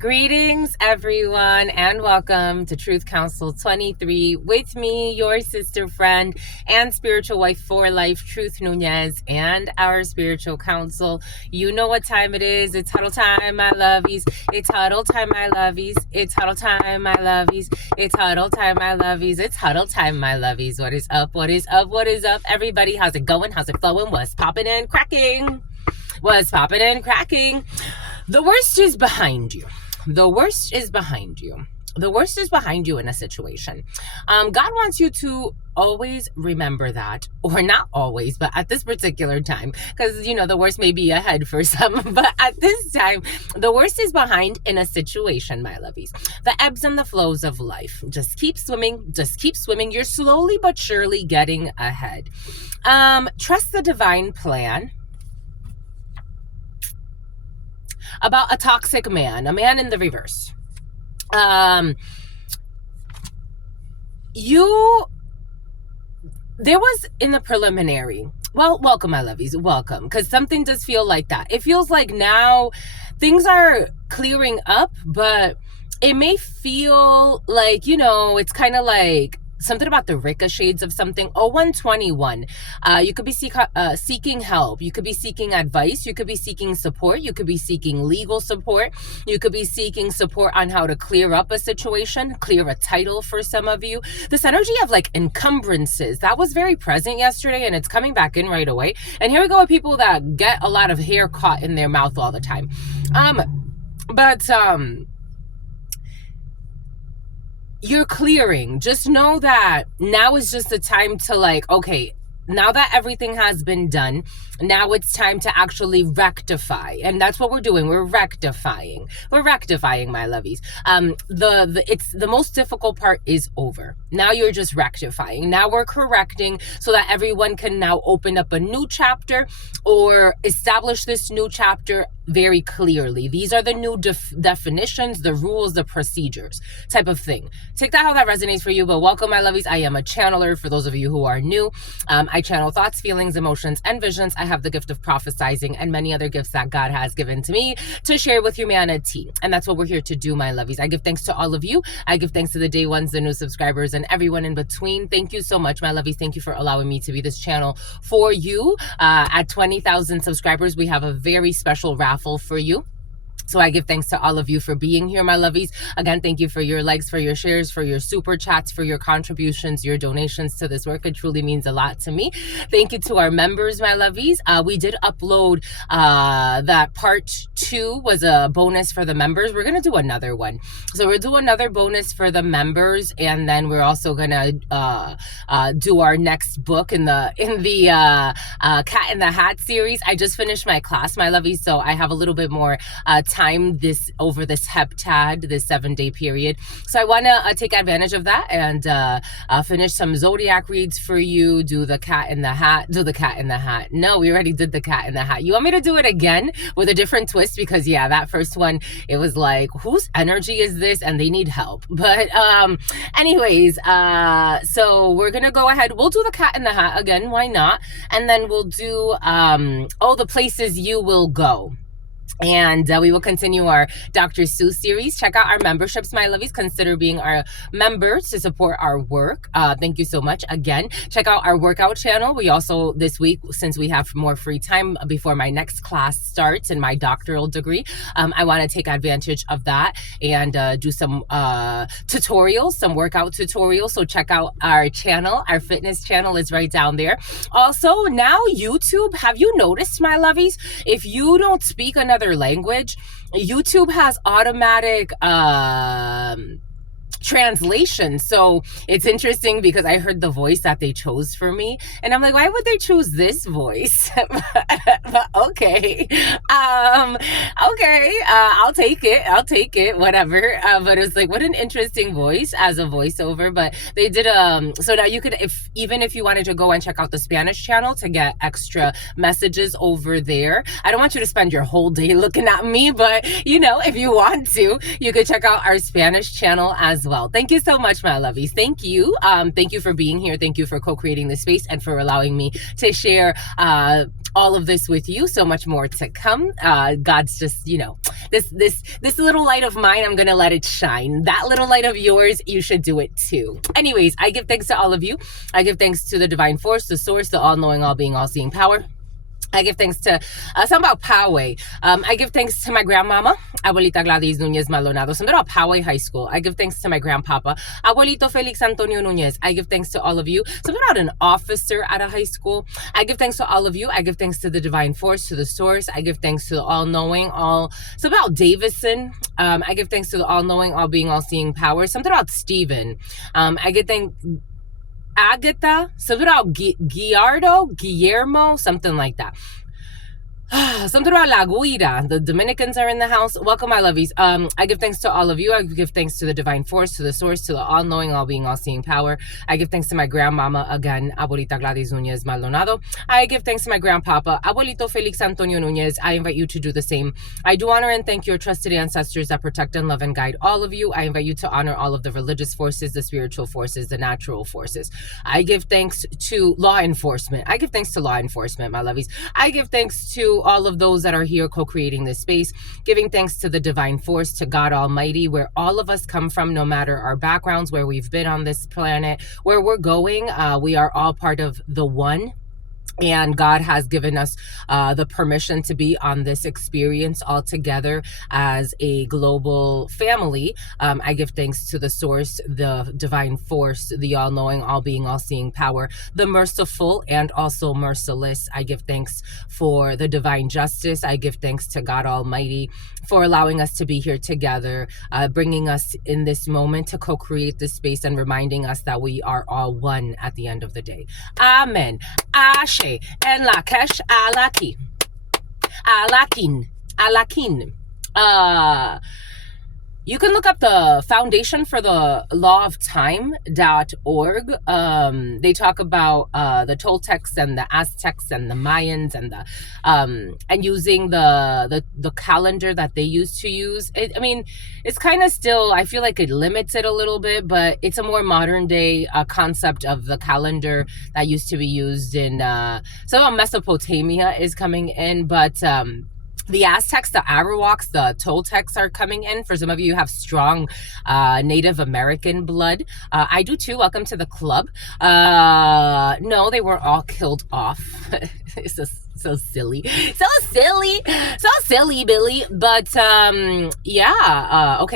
Greetings, everyone, and welcome to Truth Council 23 with me, your sister friend and spiritual wife for life, Truth Nunez, and our spiritual counsel. You know what time it is. It's huddle time, my lovies. It's huddle time, my lovies. It's huddle time, my lovies. It's huddle time, my lovies. It's huddle time, my lovies. What is up? What is up? What is up, everybody? How's it going? How's it flowing? What's popping and cracking? What's popping and cracking? The worst is behind you. The worst is behind you. The worst is behind you in a situation. God wants you to always remember that, or not always, but at this particular time, because, the worst may be ahead for some, but at this time, the worst is behind in a situation, my lovies. The ebbs and the flows of life. Just keep swimming. Just keep swimming. You're slowly but surely getting ahead. Trust the divine plan. About a toxic man, a man in the reverse. There was in the preliminary, welcome, my lovies, welcome, because something does feel like that. It feels like now things are clearing up, but it may feel like, it's kind of like something about the ricochets of something. 121. You could be seeking help. You could be seeking advice. You could be seeking support. You could be seeking legal support. You could be seeking support on how to clear up a situation, clear a title for some of you. This energy of like encumbrances, that was very present yesterday, and it's coming back in right away. And here we go with people that get a lot of hair caught in their mouth all the time. You're clearing. Just know that now is just the time to okay, now that everything has been done, now it's time to actually rectify. And that's what we're doing. We're rectifying. We're rectifying, my lovies. It's the most difficult part is over. Now you're just rectifying. Now we're correcting so that everyone can now open up a new chapter or establish this new chapter very clearly. These are the new definitions, the rules, the procedures type of thing. Take that how that resonates for you. But welcome, my lovies. I am a channeler for those of you who are new. I channel thoughts, feelings, emotions, and visions. I have the gift of prophesizing and many other gifts that God has given to me to share with humanity. And that's what we're here to do, my lovies. I give thanks to all of you. I give thanks to the day ones, the new subscribers, and everyone in between. Thank you so much, my lovies. Thank you for allowing me to be this channel for you. At 20,000 subscribers, we have a very special raffle for you. So I give thanks to all of you for being here, my lovies. Again, thank you for your likes, for your shares, for your super chats, for your contributions, your donations to this work. It truly means a lot to me. Thank you to our members, my lovies. We did upload that part 2 was a bonus for the members. We're going to do another one. So we'll do another bonus for the members. And then we're also going to do our next book in the Cat in the Hat series. I just finished my class, my lovies. So I have a little bit more time over this heptad, this 7-day period. So I want to take advantage of that and finish some zodiac reads for you. Do the cat in the hat. Do the cat in the hat. No, we already did the cat in the hat. You want me to do it again with a different twist? Because yeah, that first one, it was like, whose energy is this? And they need help. But anyways, so we're gonna go ahead. We'll do the cat in the hat again. Why not? And then we'll do the places you will go. And we will continue our Dr. Seuss series. Check out our memberships, my lovies. Consider being our members to support our work. Thank you so much. Again, check out our workout channel. We also, this week, since we have more free time before my next class starts in my doctoral degree, I want to take advantage of that and do some tutorials, some workout tutorials. So check out our channel. Our fitness channel is right down there. Also, now YouTube, have you noticed, my lovies, if you don't speak another language, YouTube has automatic translation. So it's interesting because I heard the voice that they chose for me and I'm like, why would they choose this voice? But okay. I'll take it, whatever. But it was like, what an interesting voice as a voiceover. But they did so now you could, even if you wanted to go and check out the Spanish channel to get extra messages over there. I don't want you to spend your whole day looking at me, but if you want to, you could check out our Spanish channel as well. Thank you so much, my lovies. Thank you. Thank you for being here. Thank you for co-creating this space and for allowing me to share all of this with you. So much more to come. God's just, this little light of mine, I'm gonna let it shine. That little light of yours, you should do it too. Anyways, I give thanks to all of you. I give thanks to the divine force, the source, the all-knowing, all-being, all-seeing power. I give thanks to, something about Poway. I give thanks to my grandmama, Abuelita Gladys Nunez Maldonado. Something about Poway High School. I give thanks to my grandpapa, Abuelito Felix Antonio Nunez. I give thanks to all of you. Something about an officer at a high school. I give thanks to all of you. I give thanks to the divine force, to the source. I give thanks to the all-knowing, something about Davison. I give thanks to the all-knowing, all-being, all-seeing power. Something about Stephen. I give thanks... Agatha, something about Guillermo, something like that. Something about La Guira. The Dominicans are in the house. Welcome, my lovies. I give thanks to all of you. I give thanks to the divine force, to the source, to the all-knowing, all-being, all-seeing power. I give thanks to my grandmama, again, Abuelita Gladys Nunez Maldonado. I give thanks to my grandpapa, Abuelito Felix Antonio Nunez. I invite you to do the same. I do honor and thank your trusted ancestors that protect and love and guide all of you. I invite you to honor all of the religious forces, the spiritual forces, the natural forces. I give thanks to law enforcement. I give thanks to law enforcement, my lovies. I give thanks to all of those that are here co-creating this space, giving thanks to the divine force, to God Almighty, where all of us come from, no matter our backgrounds, where we've been on this planet, where we're going. We are all part of the one. And God has given us the permission to be on this experience all together as a global family. I give thanks to the source, the divine force, the all-knowing, all-being, all-seeing power, the merciful and also merciless. I give thanks for the divine justice. I give thanks to God Almighty for allowing us to be here together, bringing us in this moment to co-create this space and reminding us that we are all one at the end of the day. Amen. Ashe. En la kesh alaki. Alakin. You can look up the Foundation for the Law of Time.org. They talk about the Toltecs and the Aztecs and the Mayans and the and using the calendar that they used to use. It's kind of still, I feel like it limits it a little bit, but it's a more modern day concept of the calendar that used to be used in some of Mesopotamia is coming in, but the Aztecs, the Arawaks, the Toltecs are coming in. For some of you who have strong Native American blood. I do too. Welcome to the club. No, they were all killed off. It's just so silly. So silly, Billy. But okay,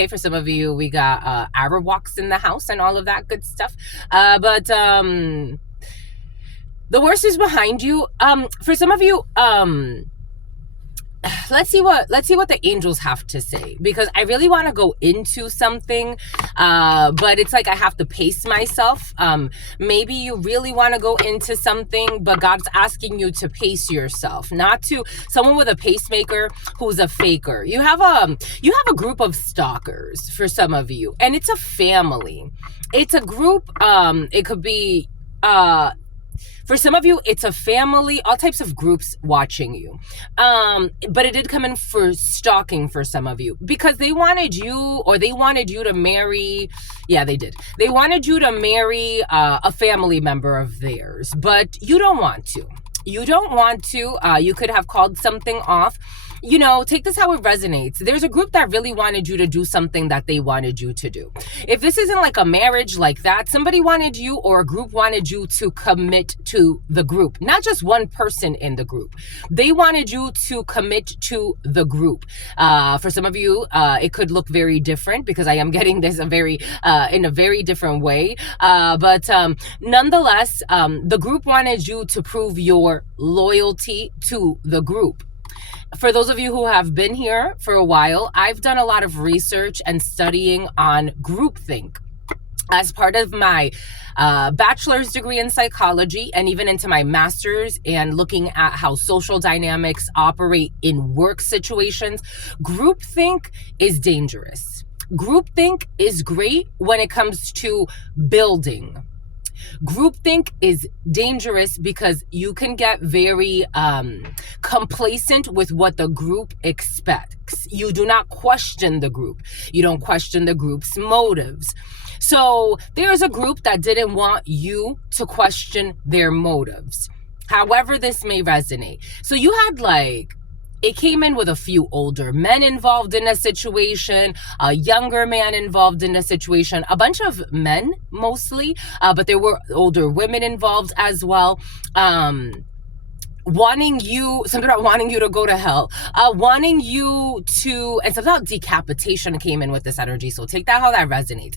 for some of you, we got Arawaks in the house and all of that good stuff. But the worst is behind you. For some of you, let's see what the angels have to say, because I really want to go into something, but it's like I have to pace myself. Maybe you really want to go into something, but God's asking you to pace yourself, not to someone with a pacemaker who's a faker. You have a group of stalkers for some of you, and it's a family. It's a group. It could be for some of you, it's a family, all types of groups watching you. But it did come in for stalking for some of you, because they wanted you to marry. Yeah, they did. They wanted you to marry a family member of theirs, but you don't want to. You don't want to. You could have called something off. Take this how it resonates. There's a group that really wanted you to do something that they wanted you to do. If this isn't like a marriage like that, somebody wanted you, or a group wanted you to commit to the group, not just one person in the group. They wanted you to commit to the group. For some of you, it could look very different, because I am getting this in a very different way. But nonetheless, the group wanted you to prove your loyalty to the group. For those of you who have been here for a while, I've done a lot of research and studying on groupthink as part of my bachelor's degree in psychology, and even into my master's, and looking at how social dynamics operate in work situations. Groupthink is dangerous. Groupthink is great when it comes to building. Groupthink is dangerous because you can get very complacent with what the group expects. You do not question the group. You don't question the group's motives. So there's a group that didn't want you to question their motives. However this may resonate. So you had it came in with a few older men involved in a situation, a younger man involved in a situation, a bunch of men mostly, but there were older women involved as well. Something about wanting you to go to hell, wanting you to, and something about decapitation came in with this energy. So take that how that resonates.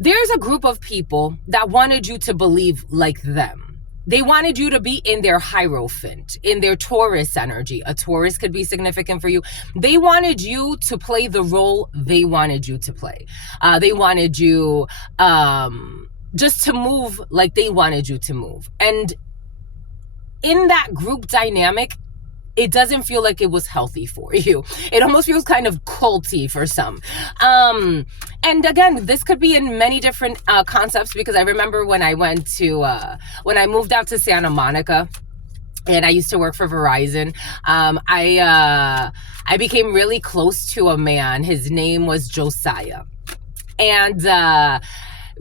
There's a group of people that wanted you to believe like them. They wanted you to be in their Hierophant, in their Taurus energy. A Taurus could be significant for you. They wanted you to play the role they wanted you to play. They wanted you just to move like they wanted you to move. And in that group dynamic, it doesn't feel like it was healthy for you. It almost feels kind of culty for some. And again, this could be in many different concepts, because I remember when I moved out to Santa Monica, and I used to work for Verizon, I became really close to a man. His name was Josiah. And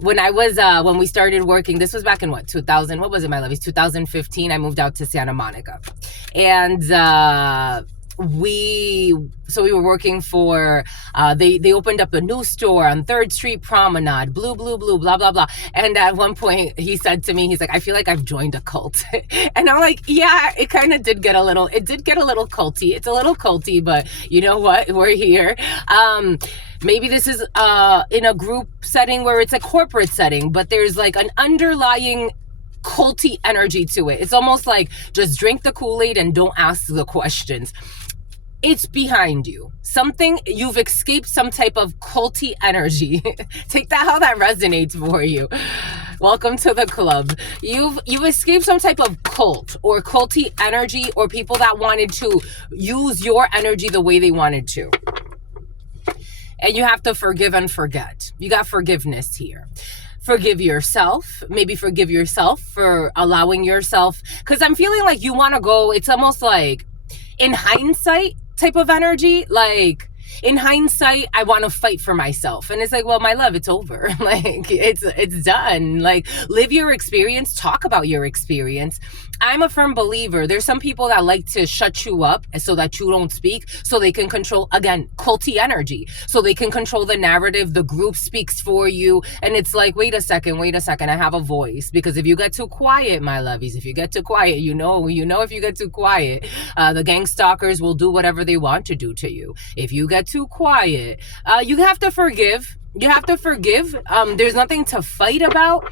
when we started working, this was back in 2000, what was it, my love? It's 2015, I moved out to Santa Monica. And we were working for, they opened up a new store on 3rd Street Promenade, blue, blah, blah, blah. And at one point he said to me, he's like, I feel like I've joined a cult. And I'm like, yeah, it kind of did get a little culty. It's a little culty, but you know what? We're here. Maybe this is in a group setting where it's a corporate setting, but there's like an underlying culty energy to it. It's almost like just drink the Kool-Aid and don't ask the questions. It's behind you. You've escaped some type of culty energy. Take that how that resonates for you. Welcome to the club. You've escaped some type of cult or culty energy, or people that wanted to use your energy the way they wanted to. And you have to forgive and forget. You got forgiveness here. Forgive yourself. Maybe forgive yourself for allowing yourself. Because I'm feeling like you want to go, it's almost like in hindsight type of energy. Like in hindsight, I want to fight for myself. And it's like, well, my love, it's over. Like it's done. Like live your experience. Talk about your experience. I'm a firm believer. There's some people that like to shut you up so that you don't speak, so they can control, again, culty energy. So they can control the narrative. The group speaks for you. And it's like, wait a second, I have a voice. Because if you get too quiet, my lovies, if you get too quiet, you know, if you get too quiet, the gang stalkers will do whatever they want to do to you. If you get too quiet, you have to forgive. There's nothing to fight about.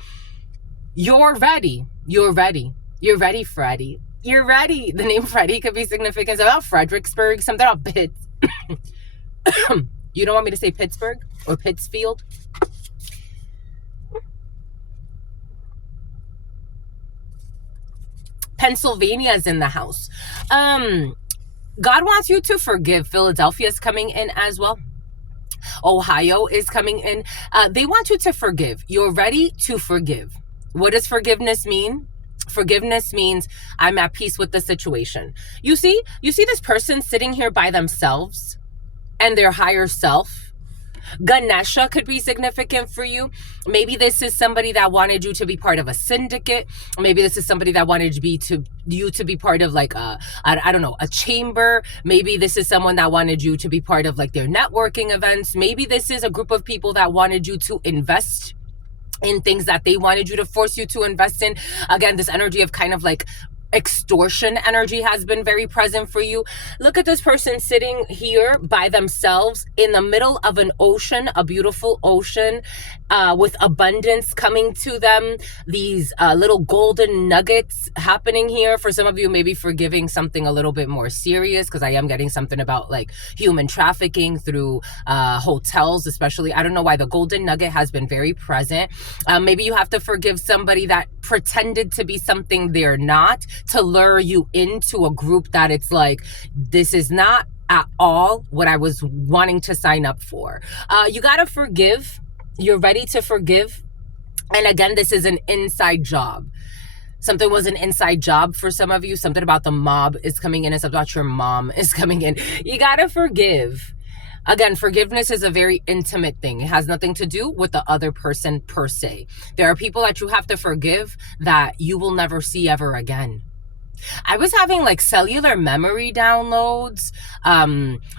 You're ready. You're ready, Freddie. You're ready. The name Freddie could be significant. It's about Fredericksburg, something about Pitts. You don't want me to say Pittsburgh or Pittsfield? Pennsylvania is in the house. God wants you to forgive. Philadelphia is coming in as well. Ohio is coming in. They want you to forgive. You're ready to forgive. What does forgiveness mean? Forgiveness means I'm at peace with the situation. You see this person sitting here by themselves and their higher self. Ganesha could be significant for you. Maybe this is somebody that wanted you to be part of a syndicate. Maybe this is somebody that wanted you to be part of like a chamber. Maybe this is someone that wanted you to be part of like their networking events. Maybe this is a group of people that wanted you to invest in things that they wanted you to force you to invest in. Again, this energy of kind of like extortion energy has been very present for you. Look at this person sitting here by themselves in the middle of an ocean, a beautiful ocean, with abundance coming to them. These little golden nuggets happening here. For some of you, maybe forgiving something a little bit more serious, because I am getting something about like human trafficking through hotels, especially. I don't know why the golden nugget has been very present. Maybe you have to forgive somebody that pretended to be something they're not, to lure you into a group that it's like, this is not at all what I was wanting to sign up for. You got to forgive. You're ready to forgive. And again, this is an inside job. Something was an inside job for some of you. Something about the mob is coming in, and something about your mom is coming in. You gotta forgive. Again, forgiveness is a very intimate thing. It has nothing to do with the other person per se. There are people that you have to forgive that you will never see ever again. I was having like cellular memory downloads.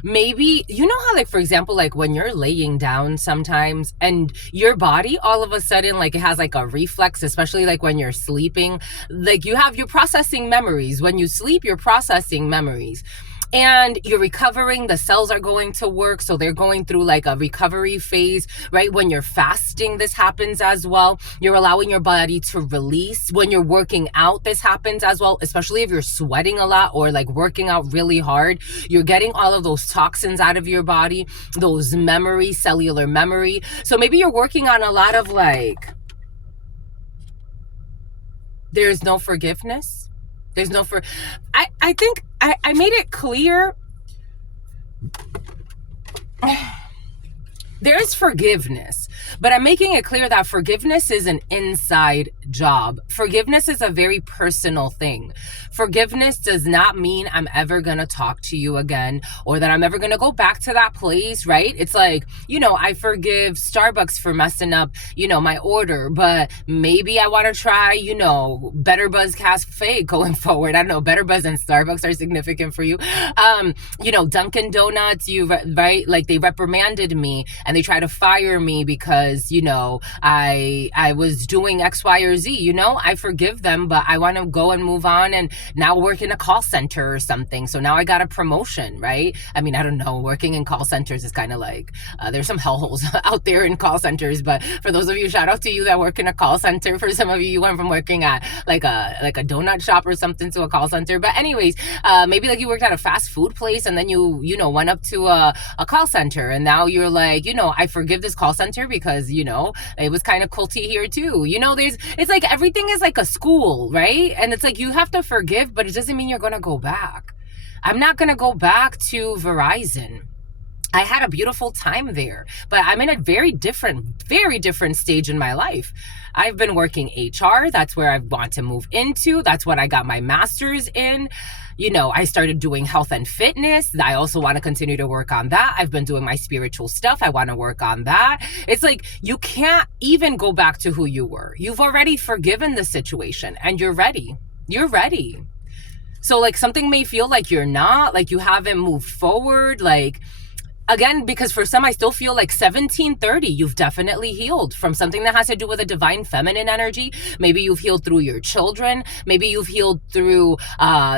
Maybe, you know how, like, for example, like when you're laying down sometimes and your body all of a sudden, like, it has like a reflex, especially like when you're sleeping, like you're processing memories. When you sleep, you're processing memories. And you're recovering, the cells are going to work, so they're going through like a recovery phase, right? When you're fasting, this happens as well. You're allowing your body to release. When you're working out, this happens as well, especially if you're sweating a lot or like working out really hard. You're getting all of those toxins out of your body, those memory, cellular memory. So maybe you're working on a lot of like, there's no forgiveness. There's no I think I made it clear. There's forgiveness, but I'm making it clear that forgiveness is an inside job. Forgiveness is a very personal thing. Forgiveness does not mean I'm ever going to talk to you again or that I'm ever going to go back to that place, right? It's like, I forgive Starbucks for messing up, my order, but maybe I want to try, Better Buzz Cafe going forward. I don't know, Better Buzz and Starbucks are significant for you. Dunkin' Donuts, right? Like they reprimanded me and they try to fire me because, I was doing X, Y, or Z, I forgive them, but I want to go and move on and now work in a call center or something. So now I got a promotion, right? I mean, I don't know, working in call centers is kind of like, there's some hellholes out there in call centers, but for those of you, shout out to you that work in a call center. For some of you, you went from working at like a donut shop or something to a call center. But anyways, maybe like you worked at a fast food place and then you went up to a call center and now you're like, I forgive this call center because, it was kind of culty here too. It's like everything is like a school, right? And it's like you have to forgive, but it doesn't mean you're going to go back. I'm not going to go back to Verizon. I had a beautiful time there, but I'm in a very different stage in my life. I've been working HR. That's where I want to move into. That's what I got my master's in. I started doing health and fitness. I also want to continue to work on that. I've been doing my spiritual stuff. I want to work on that. It's like you can't even go back to who you were. You've already forgiven the situation and you're ready. You're ready. So like something may feel like you're not, like you haven't moved forward, like, again, because for some, I still feel like 1730, you've definitely healed from something that has to do with a divine feminine energy. Maybe you've healed through your children. Maybe you've healed through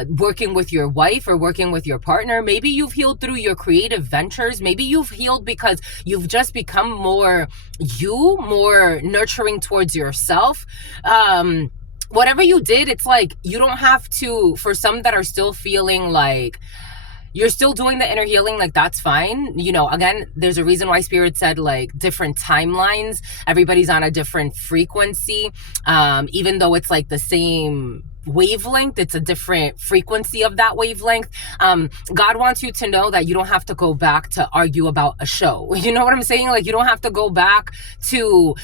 working with your wife or working with your partner. Maybe you've healed through your creative ventures. Maybe you've healed because you've just become more nurturing towards yourself. Whatever you did, it's like you don't have to, for some that are still feeling like, you're still doing the inner healing, like that's fine. Again, there's a reason why Spirit said like different timelines. Everybody's on a different frequency. Even though it's like the same wavelength, it's a different frequency of that wavelength. God wants you to know that you don't have to go back to argue about a show. You know what I'm saying? Like you don't have to go back to,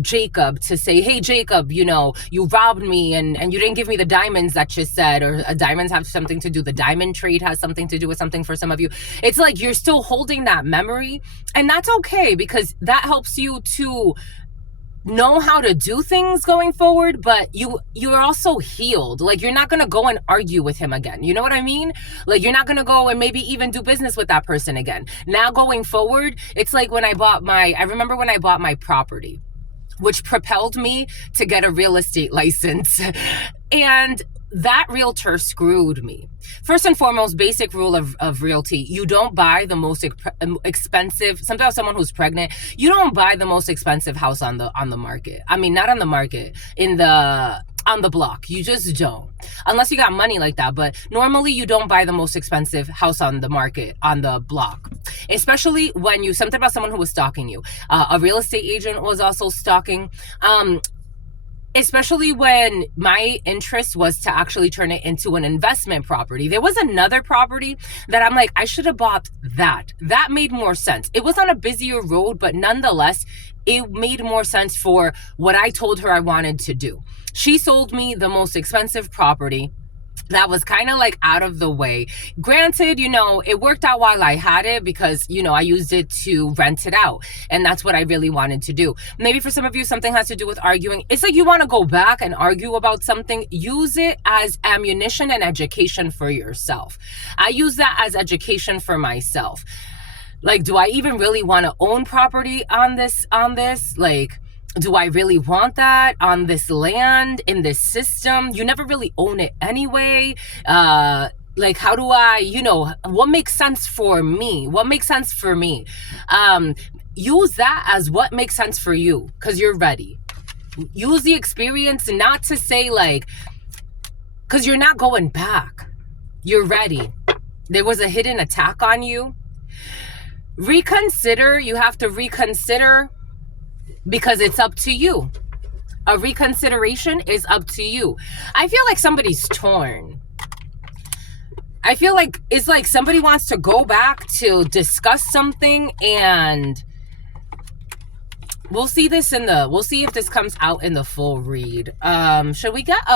Jacob to say, hey, Jacob, you robbed me and you didn't give me the diamonds that you said, or diamonds have something to do. The diamond trade has something to do with something for some of you. It's like you're still holding that memory, and that's okay because that helps you to know how to do things going forward, but you're also healed. Like you're not going to go and argue with him again. You know what I mean? Like you're not going to go and maybe even do business with that person again. Now going forward, it's like when I remember when I bought my property, which propelled me to get a real estate license. And that realtor screwed me. First and foremost, basic rule of realty, you don't buy the most expensive, sometimes someone who's pregnant, you don't buy the most expensive house on the market. I mean, not on the market, on the block. You just don't. Unless you got money like that. But normally you don't buy the most expensive house on the market, on the block. Especially when something about someone who was stalking you. A real estate agent was also stalking. especially when my interest was to actually turn it into an investment property. There was another property that I'm like, I should have bought that. That made more sense. It was on a busier road, but nonetheless, it made more sense for what I told her I wanted to do. She sold me the most expensive property that was kind of like out of the way. Granted, it worked out while I had it because, I used it to rent it out. And that's what I really wanted to do. Maybe for some of you, something has to do with arguing. It's like you want to go back and argue about something. Use it as ammunition and education for yourself. I use that as education for myself. Like, do I even really want to own property on this? Like, do I really want that on this land, in this system? You never really own it anyway. Like, how do I, what makes sense for me? What makes sense for me? Use that as what makes sense for you, because you're ready. Use the experience not to say like, because you're not going back. You're ready. There was a hidden attack on you. Reconsider. You have to reconsider. Because it's up to you. A reconsideration is up to you. I feel like somebody's torn. I feel like it's like somebody wants to go back to discuss something, and we'll see if this comes out in the full read. Should we get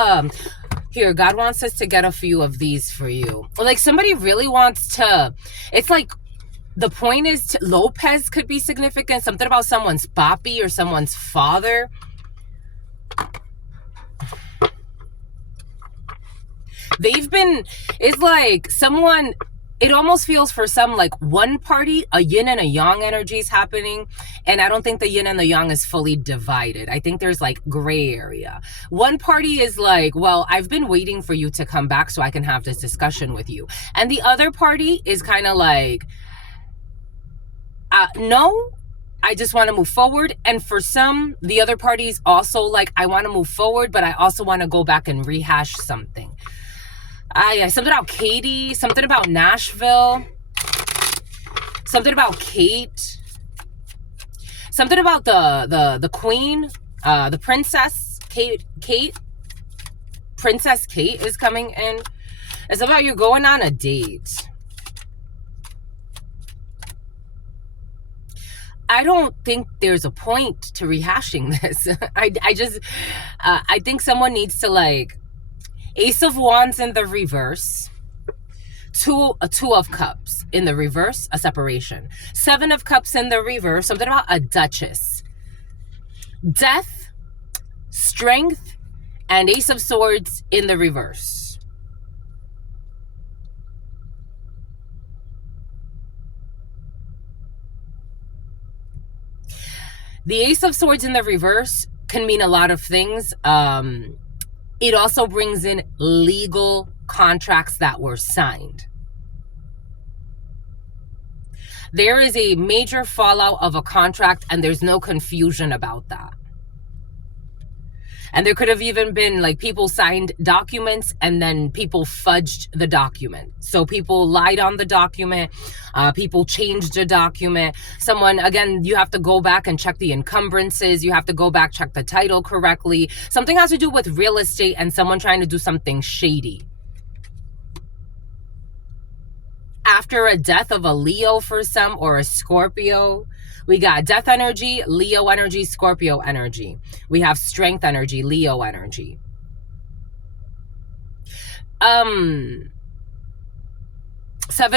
here, God wants us to get a few of these for you. Like somebody really wants to, it's like the point is, Lopez could be significant. Something about someone's papi or someone's father. It's like someone, it almost feels for some like one party, a yin and a yang energy is happening. And I don't think the yin and the yang is fully divided. I think there's like gray area. One party is like, well, I've been waiting for you to come back so I can have this discussion with you. And the other party is kind of like, no, I just want to move forward. And for some, the other parties also like, I want to move forward, but I also want to go back and rehash something. Yeah, something about Katie, something about Nashville, something about Kate, something about the queen, the princess, Kate, Princess Kate is coming in. It's about you going on a date. I don't think there's a point to rehashing this. I think someone needs to like, Ace of Wands in the reverse, Two of Cups in the reverse, a separation. 7 of Cups in the reverse, something about a Duchess. Death, Strength, and Ace of Swords in the reverse. The Ace of Swords in the reverse can mean a lot of things. It also brings in legal contracts that were signed. There is a major fallout of a contract, and there's no confusion about that. And there could have even been like people signed documents and then people fudged the document. So people lied on the document. People changed the document. Someone, again, you have to go back and check the encumbrances. You have to go back, check the title correctly. Something has to do with real estate and someone trying to do something shady. After a death of a Leo for some, or a Scorpio, we got death energy, Leo energy, Scorpio energy. We have strength energy, Leo energy. 7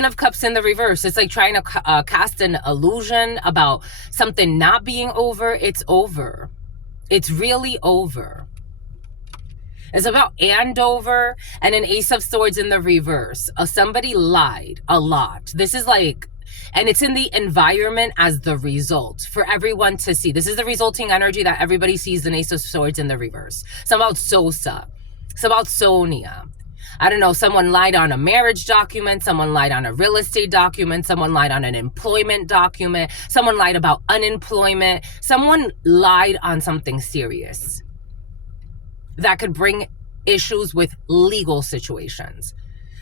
of Cups in the reverse. It's like trying to cast an illusion about something not being over. It's over. It's really over. It's about Andover, and an Ace of Swords in the reverse. Somebody lied a lot. This is like, and it's in the environment as the result for everyone to see. This is the resulting energy that everybody sees, an Ace of Swords in the reverse. It's about Sosa. It's about Sonia. I don't know, someone lied on a marriage document, someone lied on a real estate document, someone lied on an employment document, someone lied about unemployment, someone lied on something serious that could bring issues with legal situations.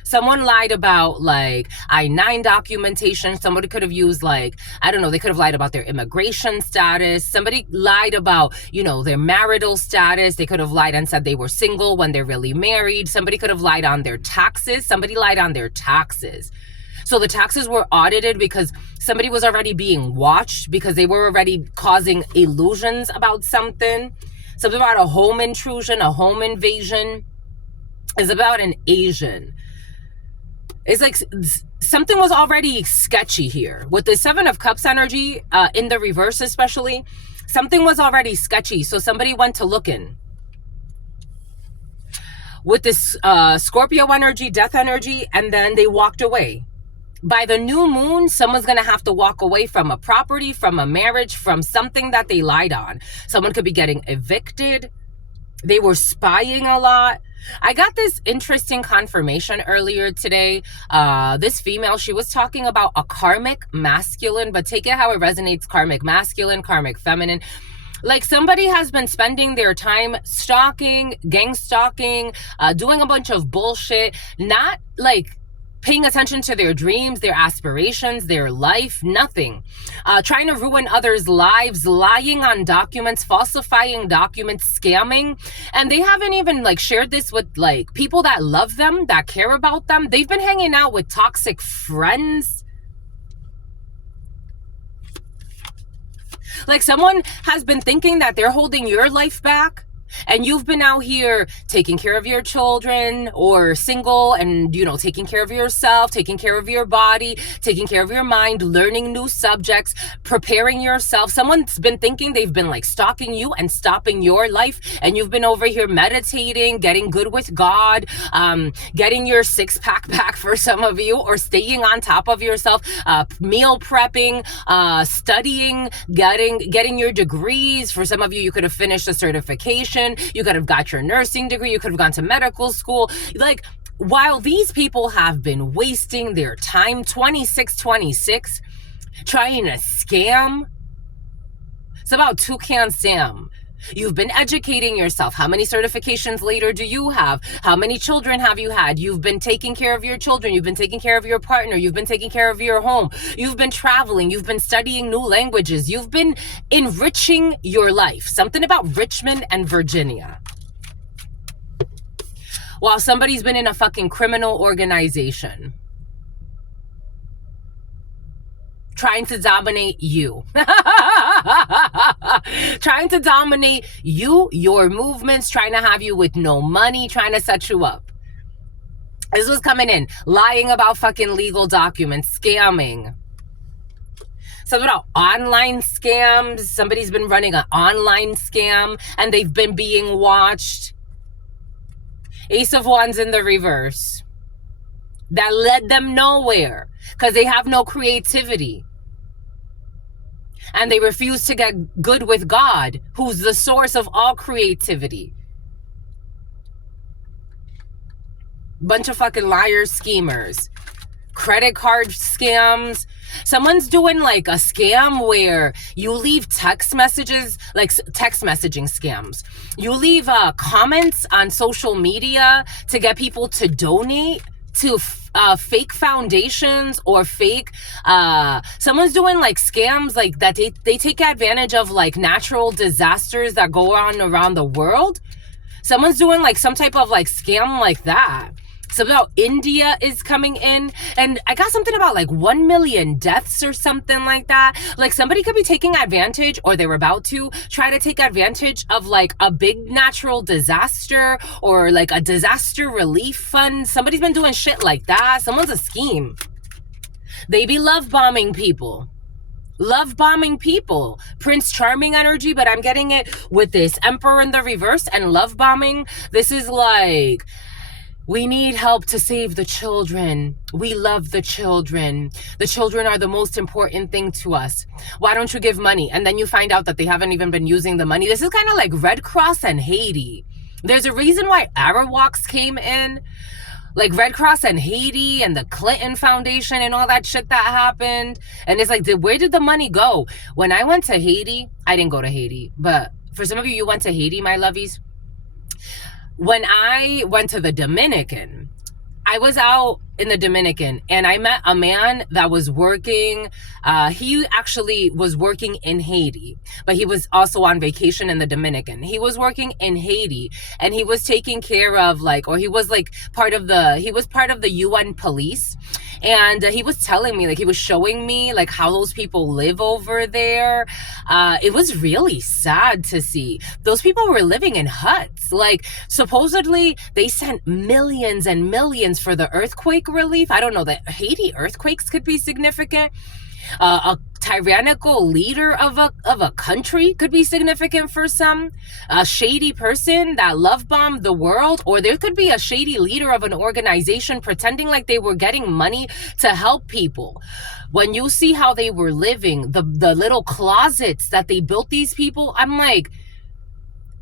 Someone lied about like I-9 documentation. Somebody could have used like, I don't know, they could have lied about their immigration status. Somebody lied about, you know, their marital status. They could have lied and said they were single when they're really married. Somebody could have lied on their taxes. Somebody lied on their taxes. So the taxes were audited because somebody was already being watched, because they were already causing illusions about something. Something about a home intrusion, a home invasion. Is about an Asian. It's like something was already sketchy here. With the Seven of Cups energy, in the reverse especially, something was already sketchy. So somebody went to looking. With this Scorpio energy, death energy, and then they walked away. By the new moon, someone's going to have to walk away from a property, from a marriage, from something that they lied on. Someone could be getting evicted. They were spying a lot. I got this interesting confirmation earlier today. This female, she was talking about a karmic masculine, but take it how it resonates: karmic masculine, karmic feminine. Like somebody has been spending their time stalking, gang stalking, doing a bunch of bullshit, not like paying attention to their dreams, their aspirations, their life, nothing. Trying to ruin others' lives, lying on documents, falsifying documents, scamming. And they haven't even like shared this with like people that love them, that care about them. They've been hanging out with toxic friends. Like someone has been thinking that they're holding your life back. And you've been out here taking care of your children, or single, and, you know, taking care of yourself, taking care of your body, taking care of your mind, learning new subjects, preparing yourself. Someone's been thinking they've been like stalking you and stopping your life. And you've been over here meditating, getting good with God, getting your six-pack back for some of you, or staying on top of yourself, meal prepping, studying, getting your degrees. For some of you, you could have finished a certification. You could have got your nursing degree. You could have gone to medical school. Like, while these people have been wasting their time, 26, trying to scam. It's about Toucan Sam. You've been educating yourself. How many certifications later do you have? How many children have you had? You've been taking care of your children. You've been taking care of your partner. You've been taking care of your home. You've been traveling. You've been studying new languages. You've been enriching your life. Something about Richmond and Virginia. While somebody's been in a fucking criminal organization. Trying to dominate you. Trying to dominate you, your movements, trying to have you with no money, trying to set you up. This was coming in. Lying about fucking legal documents, scamming. Something about online scams. Somebody's been running an online scam and they've been being watched. Ace of Wands in the reverse. That led them nowhere because they have no creativity. And they refuse to get good with God, who's the source of all creativity. Bunch of fucking liars, schemers. Credit card scams. Someone's doing like a scam where you leave text messages, like text messaging scams. You leave comments on social media to get people to donate to fake foundations or fake someone's doing like scams like that. They take advantage of like natural disasters that go on around the world. Someone's doing like some type of like scam like that. So about India is coming in, and I got something about like 1 million deaths or something like that. Like somebody could be taking advantage, or they were about to try to take advantage of like a big natural disaster or like a disaster relief fund. Somebody's been doing shit like that. Someone's a scheme. They be love bombing people. Love bombing people. Prince Charming energy, but I'm getting it with this Emperor in the reverse and love bombing. This is like, we need help to save the children. We love the children. The children are the most important thing to us. Why don't you give money? And then you find out that they haven't even been using the money. This is kind of like Red Cross and Haiti. There's a reason why Arawaks came in. Like Red Cross and Haiti and the Clinton Foundation and all that shit that happened. And it's like, where did the money go? When I went to Haiti, I didn't go to Haiti. But for some of you, you went to Haiti, my lovies. When I went to the Dominican, I was out in the Dominican and I met a man that was working. He actually was working in Haiti, but he was also on vacation in the Dominican. He was working in Haiti and he was taking care of he was part of the UN police. And he was telling me, he was showing me how those people live over there. It was really sad to see. Those people were living in huts. Supposedly they sent millions and millions for the earthquake relief. I don't know, that Haiti earthquakes could be significant. A tyrannical leader of a country could be significant for some. A shady person that love bombed the world, or there could be a shady leader of an organization pretending like they were getting money to help people. When you see how they were living, the little closets that they built these people, I'm like,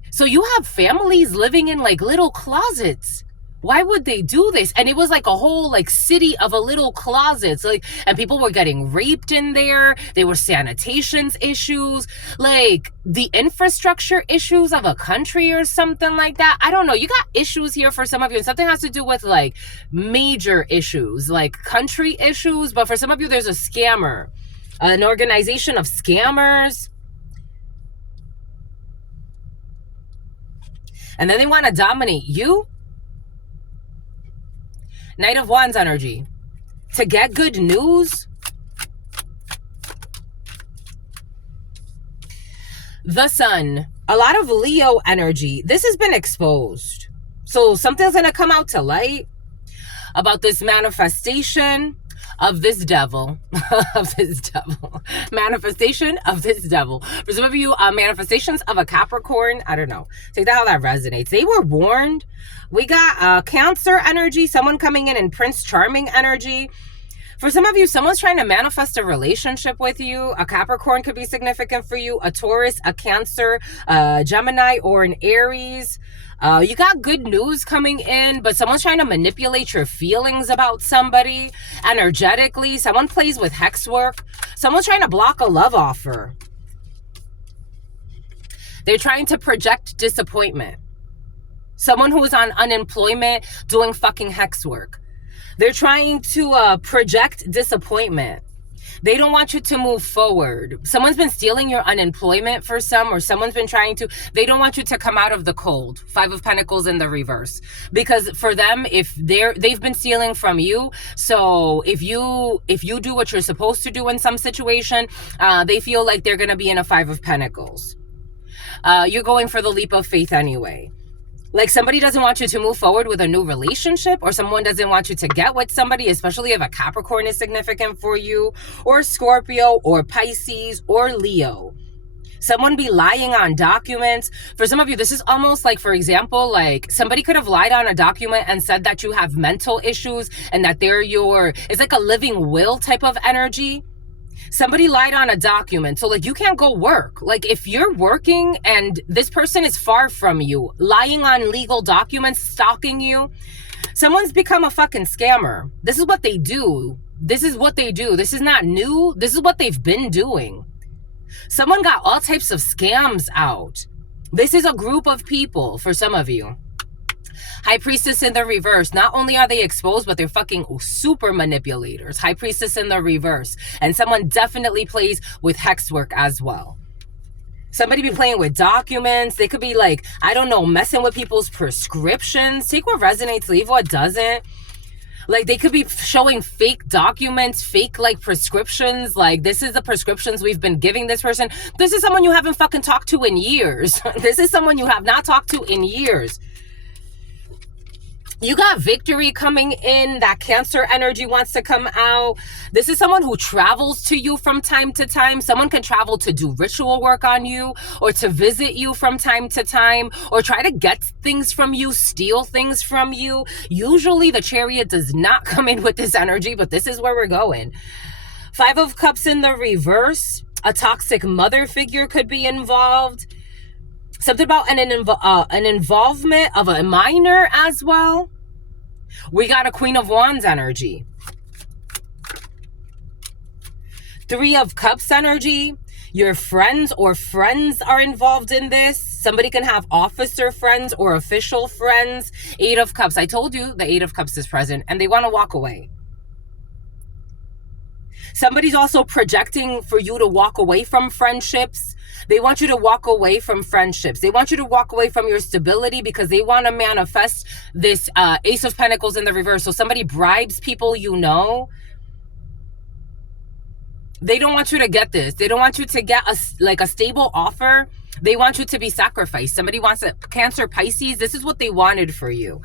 so you have families living in little closets. Why would they do this? And it was a whole city of a little closets, and people were getting raped in there. There were sanitation issues, the infrastructure issues of a country or something like that. I don't know. You got issues here for some of you, and something has to do with major issues, country issues. But for some of you, there's a scammer, an organization of scammers. And then they want to dominate you. Knight of Wands energy. To get good news. The Sun. A lot of Leo energy. This has been exposed. So something's going to come out to light about this manifestation of this devil. Manifestation of this devil. For some of you, manifestations of a Capricorn. I don't know. Take that how that resonates. They were warned. We got Cancer energy. Someone coming in Prince Charming energy. For some of you, someone's trying to manifest a relationship with you. A Capricorn could be significant for you. A Taurus, a Cancer, a Gemini, or an Aries. You got good news coming in, but someone's trying to manipulate your feelings about somebody energetically. Someone plays with hex work. Someone's trying to block a love offer. They're trying to project disappointment. Someone who is on unemployment doing fucking hex work. They're trying to project disappointment. They don't want you to move forward. Someone's been stealing your unemployment for some, or someone's been trying to, they don't want you to come out of the cold. 5 of Pentacles in the reverse. Because for them, if they've been stealing from you, so if you do what you're supposed to do in some situation, they feel like they're going to be in a 5 of Pentacles. You're going for the leap of faith anyway. Somebody doesn't want you to move forward with a new relationship, or someone doesn't want you to get with somebody, especially if a Capricorn is significant for you, or Scorpio, or Pisces, or Leo. Someone be lying on documents. For some of you, this is almost for example, somebody could have lied on a document and said that you have mental issues and that it's like a living will type of energy. Somebody lied on a document. So you can't go work. If you're working and this person is far from you, lying on legal documents, stalking you, someone's become a fucking scammer. This is what they do. This is what they do. This is not new. This is what they've been doing. Someone got all types of scams out. This is a group of people for some of you. High Priestess in the reverse. Not only are they exposed, but they're fucking super manipulators. High Priestess in the reverse. And someone definitely plays with hex work as well. Somebody be playing with documents. They could be I don't know, messing with people's prescriptions. Take what resonates, leave what doesn't. They could be showing fake documents, fake prescriptions. This is the prescriptions we've been giving this person. This is someone you haven't fucking talked to in years. This is someone you have not talked to in years. You got victory coming in. That Cancer energy wants to come out. This is someone who travels to you from time to time. Someone can travel to do ritual work on you, or to visit you from time to time, or try to get things from you, steal things from you. Usually the Chariot does not come in with this energy, but this is where we're going. 5 of Cups in the reverse. A toxic mother figure could be involved. Something about an involvement of a minor as well. We got a Queen of Wands energy. 3 of Cups energy. Your friends are involved in this. Somebody can have officer friends or official friends. 8 of Cups. I told you the 8 of Cups is present and they want to walk away. Somebody's also projecting for you to walk away from friendships. They want you to walk away from friendships. They want you to walk away from your stability because they want to manifest this Ace of Pentacles in the reverse. So somebody bribes people you know. They don't want you to get this. They don't want you to get a stable offer. They want you to be sacrificed. Somebody wants a Cancer, Pisces. This is what they wanted for you.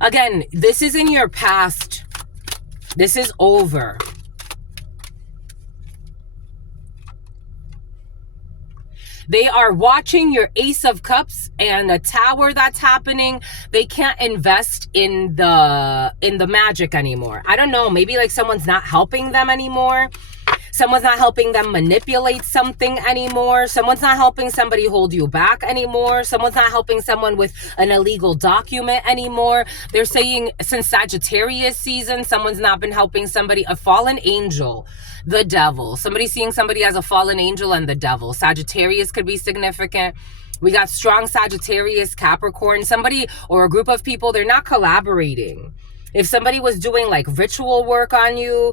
Again, this is in your past. This is over. They are watching your Ace of Cups and the Tower that's happening. They can't invest in the magic anymore. I don't know. Maybe like someone's not helping them anymore. Someone's not helping them manipulate something anymore. Someone's not helping somebody hold you back anymore. Someone's not helping someone with an illegal document anymore. They're saying since Sagittarius season, someone's not been helping somebody. A fallen angel, the devil. Somebody's seeing somebody as a fallen angel and the devil. Sagittarius could be significant. We got strong Sagittarius, Capricorn. Somebody or a group of people, they're not collaborating. If somebody was doing like ritual work on you,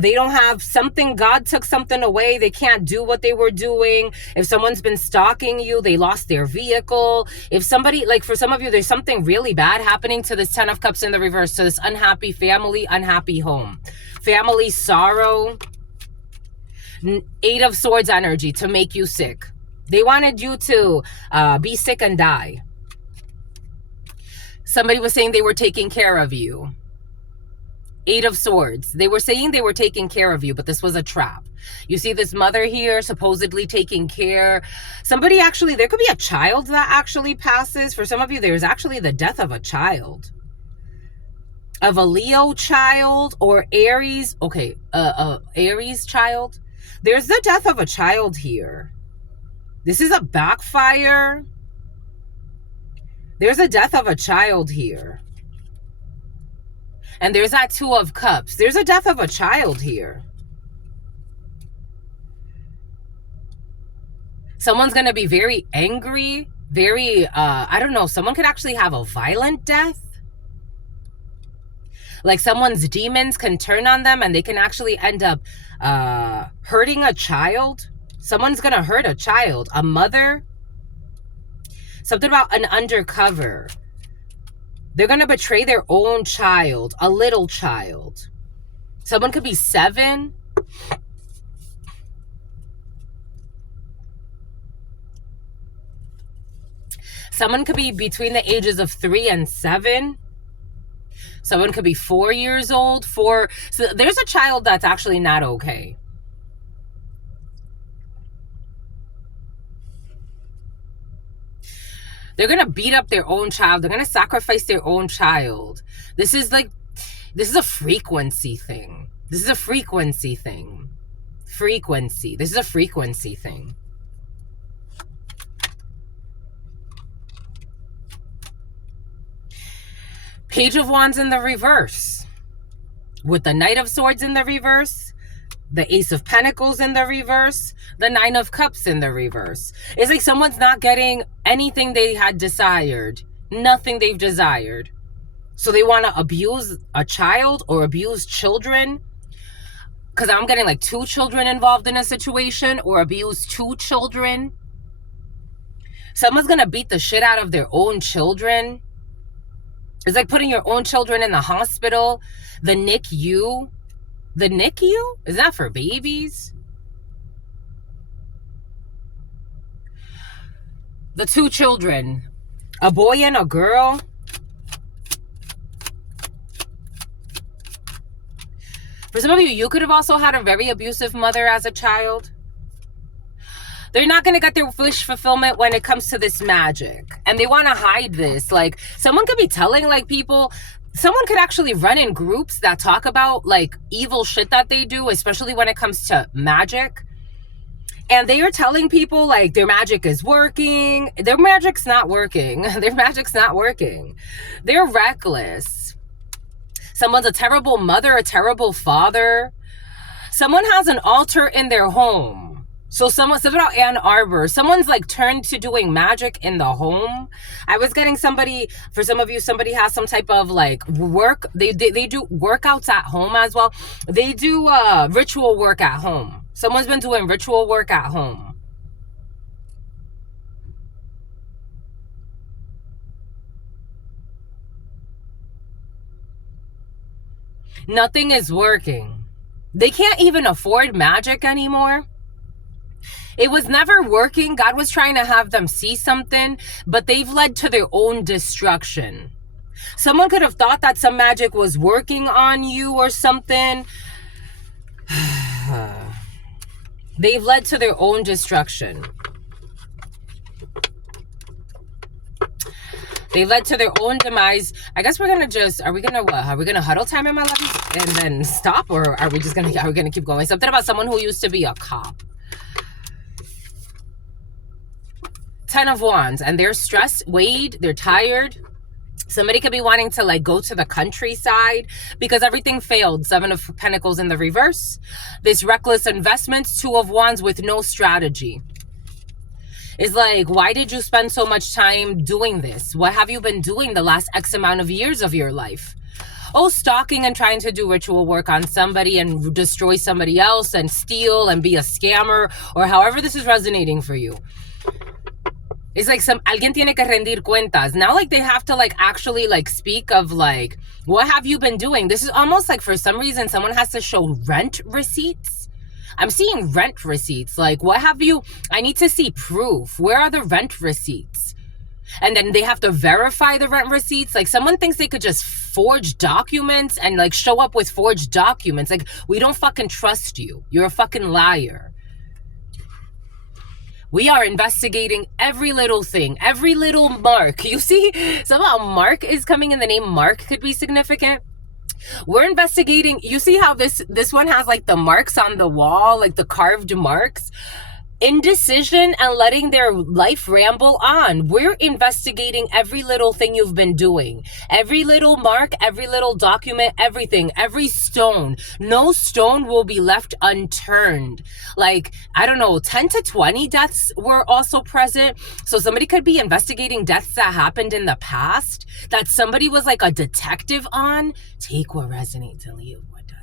they don't have something, God took something away, they can't do what they were doing. If someone's been stalking you, they lost their vehicle. If somebody, like for some of you, there's something really bad happening to this 10 of Cups in the reverse, to this unhappy family, unhappy home. Family sorrow. 8 of Swords energy to make you sick. They wanted you to be sick and die. Somebody was saying they were taking care of you. 8 of Swords. They were saying they were taking care of you, but this was a trap. You see this mother here supposedly taking care. Somebody actually, there could be a child that actually passes. For some of you, there's actually the death of a child. Of a Leo child or Aries. Okay, Aries child. There's the death of a child here. This is a backfire. There's a death of a child here. And there's that 2 of Cups. There's a death of a child here. Someone's going to be very angry. Very, I don't know. Someone could actually have a violent death. Like someone's demons can turn on them and they can actually end up hurting a child. Someone's going to hurt a child. A mother. Something about an undercover. They're going to betray their own child, a little child. Someone could be 7. Someone could be between the ages of 3 and 7. Someone could be 4 years old. So there's a child that's actually not okay. They're going to beat up their own child. They're going to sacrifice their own child. This is a frequency thing. This is a frequency thing. Frequency. This is a frequency thing. Page of Wands in the reverse. With the Knight of Swords in the reverse. The Ace of Pentacles in the reverse. The 9 of Cups in the reverse. It's like someone's not getting anything they had desired. Nothing they've desired. So they want to abuse a child or abuse children. Because I'm getting like 2 children involved in a situation. Or abuse 2 children. Someone's going to beat the shit out of their own children. It's like putting your own children in the hospital. The NICU. The NICU? Is that for babies? The 2 children. A boy and a girl. For some of you, you could have also had a very abusive mother as a child. They're not going to get their wish fulfillment when it comes to this magic. And they want to hide this. Like, someone could be telling, like, people... Someone could actually run in groups that talk about like evil shit that they do, especially when it comes to magic. And they are telling people like their magic is working. Their magic's not working. Their magic's not working. They're reckless. Someone's a terrible mother, a terrible father. Someone has an altar in their home. So something about Ann Arbor. Someone's like turned to doing magic in the home. I was getting somebody, for some of you, somebody has some type of like work. They do workouts at home as well. They do ritual work at home. Someone's been doing ritual work at home. Nothing is working. They can't even afford magic anymore. It was never working. God was trying to have them see something, but they've led to their own destruction. Someone could have thought that some magic was working on you or something. They've led to their own destruction. They led to their own demise. I guess we're gonna just, are we gonna huddle time in my life and then stop, or are we gonna keep going? Something about someone who used to be a cop. 10 of Wands, and they're stressed, weighed, they're tired. Somebody could be wanting to like go to the countryside because everything failed. 7 of Pentacles in the reverse. This reckless investments, 2 of Wands with no strategy. It's like, why did you spend so much time doing this? What have you been doing the last X amount of years of your life? Oh, stalking and trying to do ritual work on somebody and destroy somebody else and steal and be a scammer, or however this is resonating for you. It's like alguien tiene que rendir cuentas. Now like they have to like actually like speak of like, what have you been doing? This is almost like for some reason someone has to show rent receipts. I'm seeing rent receipts. Like, what have you, I need to see proof. Where are the rent receipts? And then they have to verify the rent receipts. Like someone thinks they could just forge documents and like show up with forged documents. Like, we don't fucking trust you. You're a fucking liar. We are investigating every little thing, every little mark. You see, somehow Mark is coming in. The name Mark could be significant. We're investigating. You see how this one has like the marks on the wall, like the carved marks? Indecision and letting their life ramble on. We're investigating every little thing you've been doing. Every little mark, every little document, everything, every stone. No stone will be left unturned. Like, I don't know, 10 to 20 deaths were also present. So somebody could be investigating deaths that happened in the past that somebody was like a detective on. Take what resonates and leave what doesn't.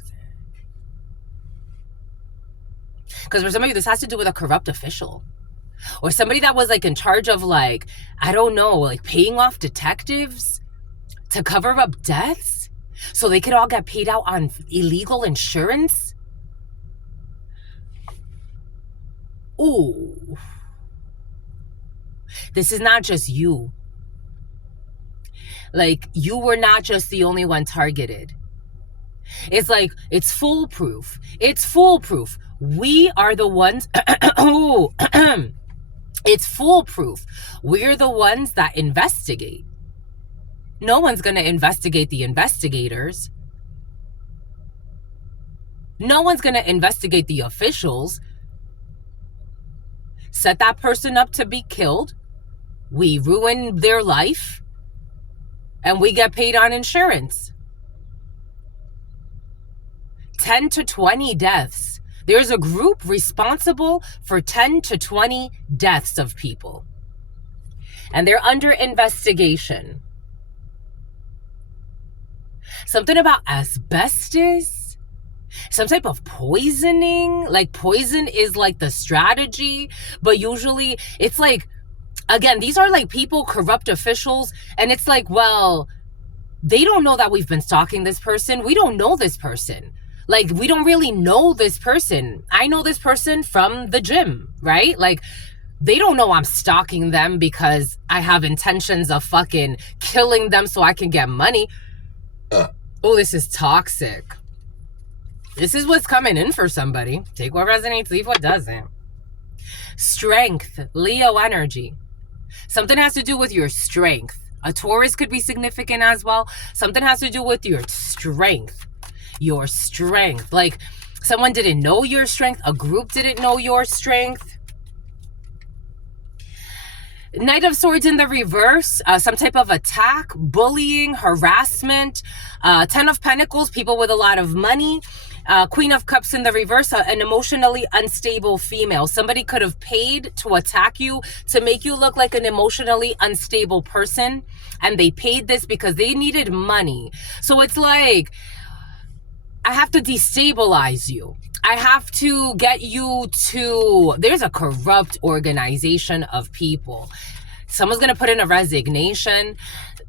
Because for some of you, this has to do with a corrupt official or somebody that was like in charge of like, I don't know, like paying off detectives to cover up deaths so they could all get paid out on illegal insurance. Ooh. This is not just you. Like, you were not just the only one targeted. It's like, it's foolproof. It's foolproof. We are the ones, it's foolproof. We're the ones that investigate. No one's going to investigate the investigators. No one's going to investigate the officials. Set that person up to be killed. We ruin their life. And we get paid on insurance. 10 to 20 deaths. There's a group responsible for 10 to 20 deaths of people. And they're under investigation. Something about asbestos. Some type of poisoning. Like, poison is like the strategy. But usually it's like, again, these are like people, corrupt officials. And it's like, well, they don't know that we've been stalking this person. We don't know this person. Like, we don't really know this person. I know this person from the gym, right? Like, they don't know I'm stalking them because I have intentions of fucking killing them so I can get money. Oh, this is toxic. This is what's coming in for somebody. Take what resonates, leave what doesn't. Strength, Leo energy. Something has to do with your strength. A Taurus could be significant as well. Something has to do with your strength. Your strength. Like, someone didn't know your strength. A group didn't know your strength. Knight of Swords in the reverse. Some type of attack, bullying, harassment. 10 of Pentacles, people with a lot of money. Queen of Cups in the reverse, an emotionally unstable female. Somebody could have paid to attack you, to make you look like an emotionally unstable person. And they paid this because they needed money. So it's like, I have to destabilize you. I have to get you to, there's a corrupt organization of people. Someone's going to put in a resignation.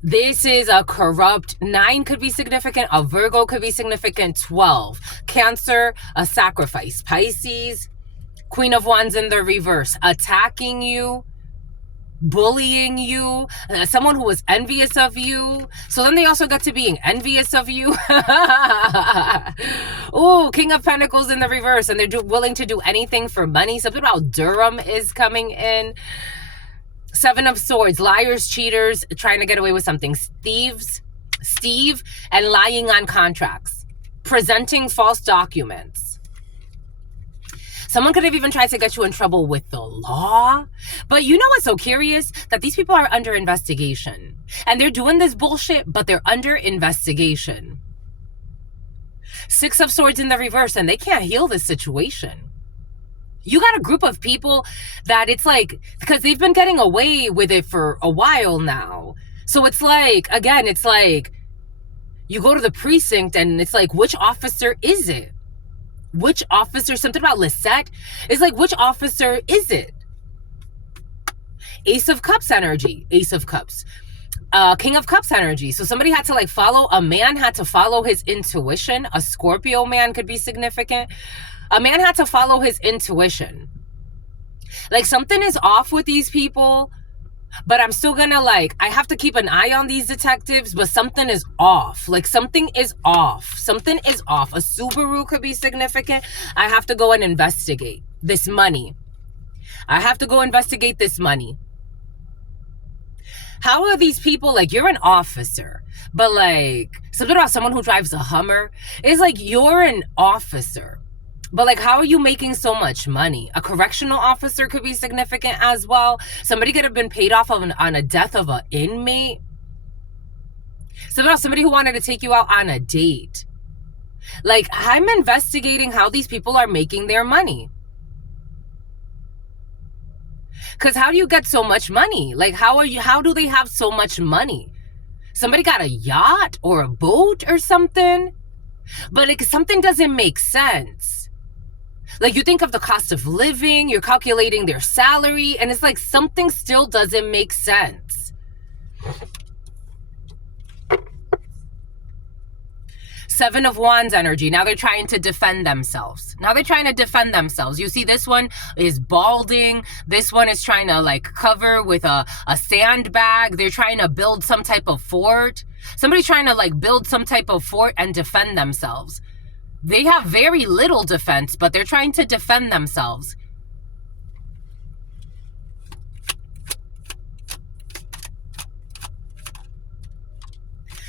This is a corrupt 9 could be significant. A Virgo could be significant. 12. Cancer, a sacrifice. Pisces, Queen of Wands in the reverse, attacking you, bullying you, someone who was envious of you. So then they also got to being envious of you. Ooh, King of Pentacles in the reverse, and they're willing to do anything for money. Something about Durham is coming in. 7 of Swords, liars, cheaters, trying to get away with something. Steve, and lying on contracts, presenting false documents. Someone could have even tried to get you in trouble with the law. But you know what's so curious? That these people are under investigation. And they're doing this bullshit, but they're under investigation. 6 of Swords in the reverse, and they can't heal this situation. You got a group of people that it's like, because they've been getting away with it for a while now. So it's like, again, it's like, you go to the precinct and it's like, which officer is it? Which officer? Something about Lisette. It's like, which officer is it? Ace of Cups energy. Ace of Cups. King of Cups energy. So somebody had to like follow, a man had to follow his intuition. A Scorpio man could be significant. A man had to follow his intuition. Like something is off with these people, but I'm still gonna like, I have to keep an eye on these detectives, but something is off. Like something is off. Something is off. A Subaru could be significant. I have to go and investigate this money. I have to go investigate this money. How are these people, like, you're an officer, but like, something about someone who drives a Hummer is like, you're an officer. But like, how are you making so much money? A correctional officer could be significant as well. Somebody could have been paid off on a death of an inmate. Somebody who wanted to take you out on a date. Like, I'm investigating how these people are making their money. Because how do you get so much money? Like, how do they have so much money? Somebody got a yacht or a boat or something? But like, something doesn't make sense. Like, you think of the cost of living, you're calculating their salary, and it's like something still doesn't make sense. Seven of Wands energy. Now they're trying to defend themselves. You see, this one is balding. This one is trying to like cover with a sandbag. They're trying to build some type of fort. Somebody's trying to like build some type of fort and defend themselves. They have very little defense, but they're trying to defend themselves.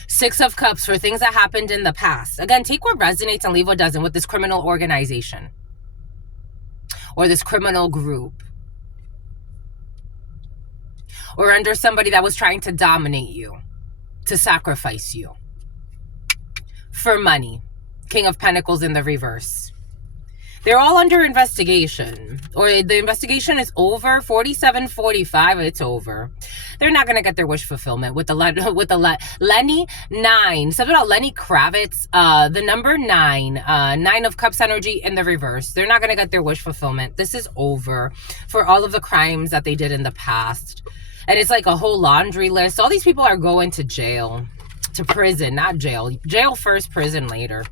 Six of Cups for things that happened in the past. Again, take what resonates and leave what doesn't with this criminal organization or this criminal group or under somebody that was trying to dominate you, to sacrifice you for money. King of Pentacles in the reverse. They're all under investigation, or the investigation is over. 47-45, it's over. They're not gonna get their wish fulfillment with the Lenny 9. Something about Lenny Kravitz. The number 9, 9 of Cups energy in the reverse. They're not gonna get their wish fulfillment. This is over for all of the crimes that they did in the past, and it's like a whole laundry list. All these people are going to jail, to prison, not jail. Jail first, prison later.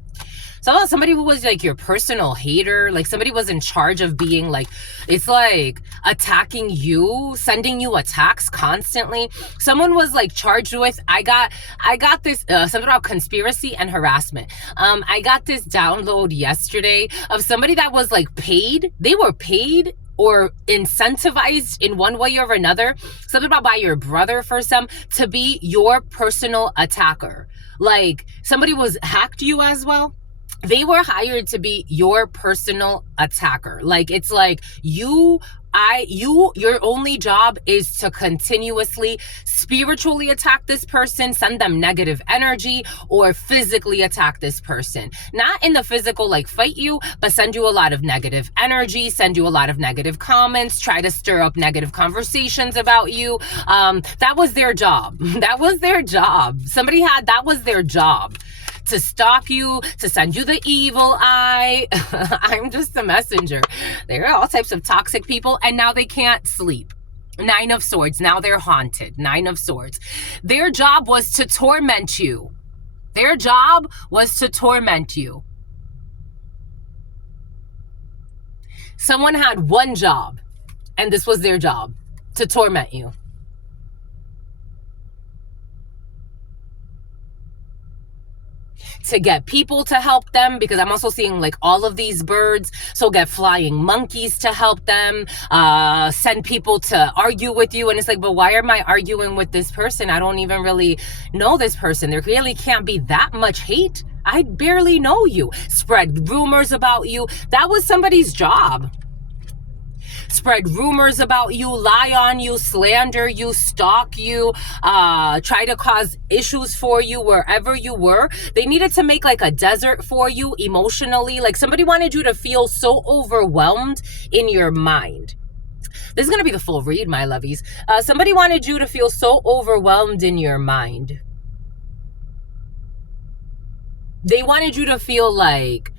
So somebody who was like your personal hater, like somebody was in charge of being like, it's like attacking you, sending you attacks constantly. Someone was like charged with, I got this, something about conspiracy and harassment. I got this download yesterday of somebody that was like paid. They were paid or incentivized in one way or another, something about by your brother for some, to be your personal attacker. Like somebody was hacked you as well. They were hired to be your personal attacker. Like, it's like your only job is to continuously spiritually attack this person, send them negative energy, or physically attack this person. Not in the physical, like fight you, but send you a lot of negative energy, send you a lot of negative comments, try to stir up negative conversations about you. That was their job. That was their job. That was their job. To stalk you, to send you the evil eye. I'm just a messenger. There are all types of toxic people, and now they can't sleep. 9 of Swords. Now they're haunted. 9 of Swords. Their job was to torment you. Their job was to torment you. Someone had one job, and this was their job, to torment you. To get people to help them, because I'm also seeing like all of these birds. So get flying monkeys to help them, send people to argue with you. And it's like, but why am I arguing with this person? I don't even really know this person. There really can't be that much hate. I barely know you. Spread rumors about you. That was somebody's job. Spread rumors about you, lie on you, slander you, stalk you, try to cause issues for you wherever you were. They needed to make like a desert for you emotionally. Like somebody wanted you to feel so overwhelmed in your mind. This is going to be the full read, my lovies. Somebody wanted you to feel so overwhelmed in your mind. They wanted you to feel like,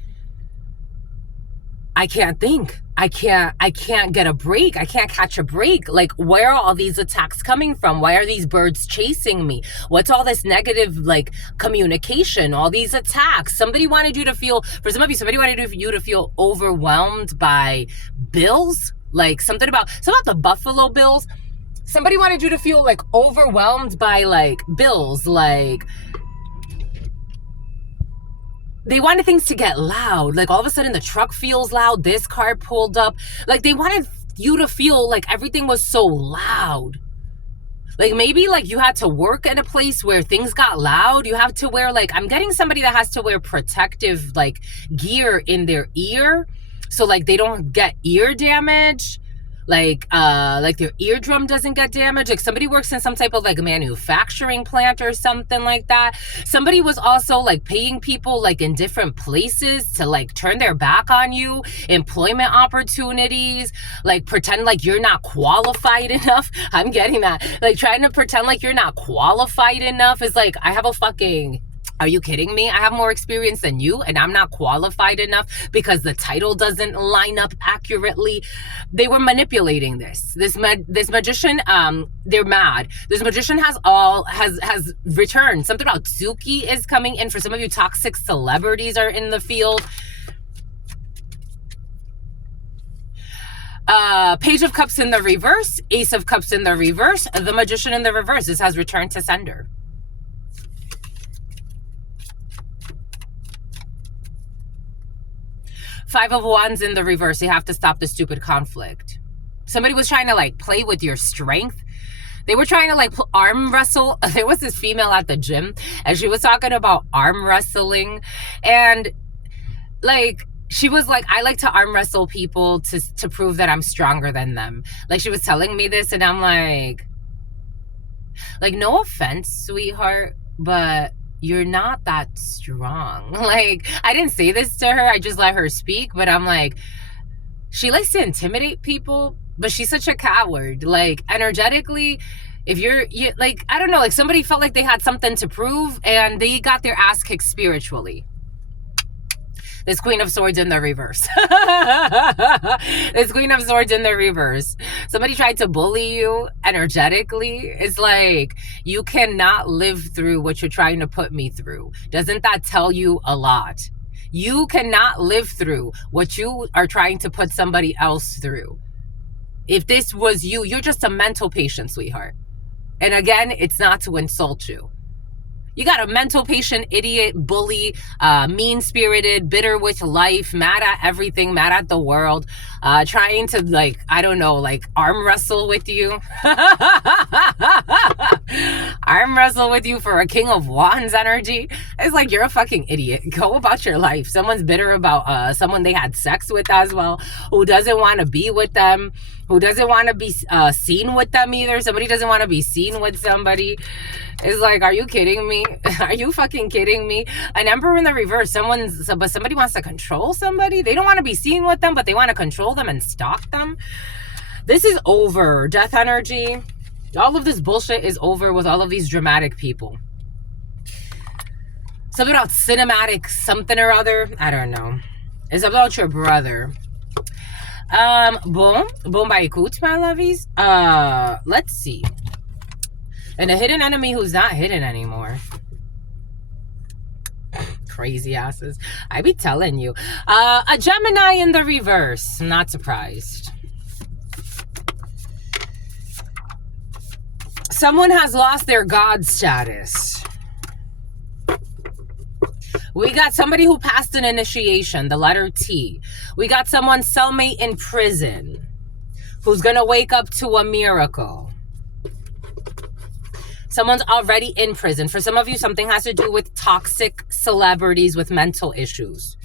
I can't think. I can't get a break. I can't catch a break. Like, where are all these attacks coming from? Why are these birds chasing me? What's all this negative, like, communication, all these attacks? Somebody wanted you to feel, for some of you, somebody wanted you to feel overwhelmed by bills. Like, something about the Buffalo Bills. Somebody wanted you to feel, like, overwhelmed by, like, bills. Like, they wanted things to get loud. Like all of a sudden the truck feels loud. This car pulled up. Like they wanted you to feel like everything was so loud. Like maybe like you had to work at a place where things got loud. You have to wear like, I'm getting somebody that has to wear protective like gear in their ear. So like they don't get ear damage. Like their eardrum doesn't get damaged. Like somebody works in some type of like manufacturing plant or something like that. Somebody was also like paying people like in different places to like turn their back on you, employment opportunities, like pretend like you're not qualified enough. I'm getting that. Like trying to pretend like you're not qualified enough is like, I have a fucking... Are you kidding me? I have more experience than you and I'm not qualified enough because the title doesn't line up accurately. They were manipulating this. This magician, they're mad. This magician has returned. Something about Tsuki is coming in. For some of you, toxic celebrities are in the field. Page of Cups in the reverse, Ace of Cups in the reverse, the Magician in the reverse. This has returned to sender. Five of Wands in the reverse. You have to stop the stupid conflict. Somebody was trying to like play with your strength. They were trying to like arm wrestle. There was this female at the gym and she was talking about arm wrestling. And like, she was like, I like to arm wrestle people to prove that I'm stronger than them. Like she was telling me this and I'm like, no offense, sweetheart, but you're not that strong. Like, I didn't say this to her. I just let her speak. But I'm like, she likes to intimidate people, but she's such a coward. Like, energetically, if you like, I don't know, like somebody felt like they had something to prove and they got their ass kicked spiritually. This Queen of Swords in the reverse. This Queen of Swords in the reverse. Somebody tried to bully you energetically. It's like, you cannot live through what you're trying to put me through. Doesn't that tell you a lot? You cannot live through what you are trying to put somebody else through. If this was you, you're just a mental patient, sweetheart. And again, it's not to insult you. You got a mental patient, idiot, bully, mean-spirited, bitter with life, mad at everything, mad at the world, trying to, like, I don't know, like, arm wrestle with you. arm wrestle with you for a King of Wands energy. It's like, you're a fucking idiot. Go about your life. Someone's bitter about someone they had sex with as well, who doesn't want to be with them, who doesn't want to be seen with them either. Somebody doesn't want to be seen with somebody. It's like, are you kidding me? Are you fucking kidding me? An Emperor in the reverse. But somebody wants to control somebody. They don't want to be seen with them, but they want to control them and stalk them. This is over. Death energy. All of this bullshit is over with all of these dramatic people. Something about cinematic something or other. I don't know. It's about your brother. Boom by écoute, my lovies. Let's see. And a hidden enemy who's not hidden anymore. Crazy asses. I be telling you. A Gemini in the reverse. Not surprised. Someone has lost their God status. We got somebody who passed an initiation, the letter T. We got someone's cellmate in prison who's going to wake up to a miracle. Someone's already in prison. For some of you, something has to do with toxic celebrities with mental issues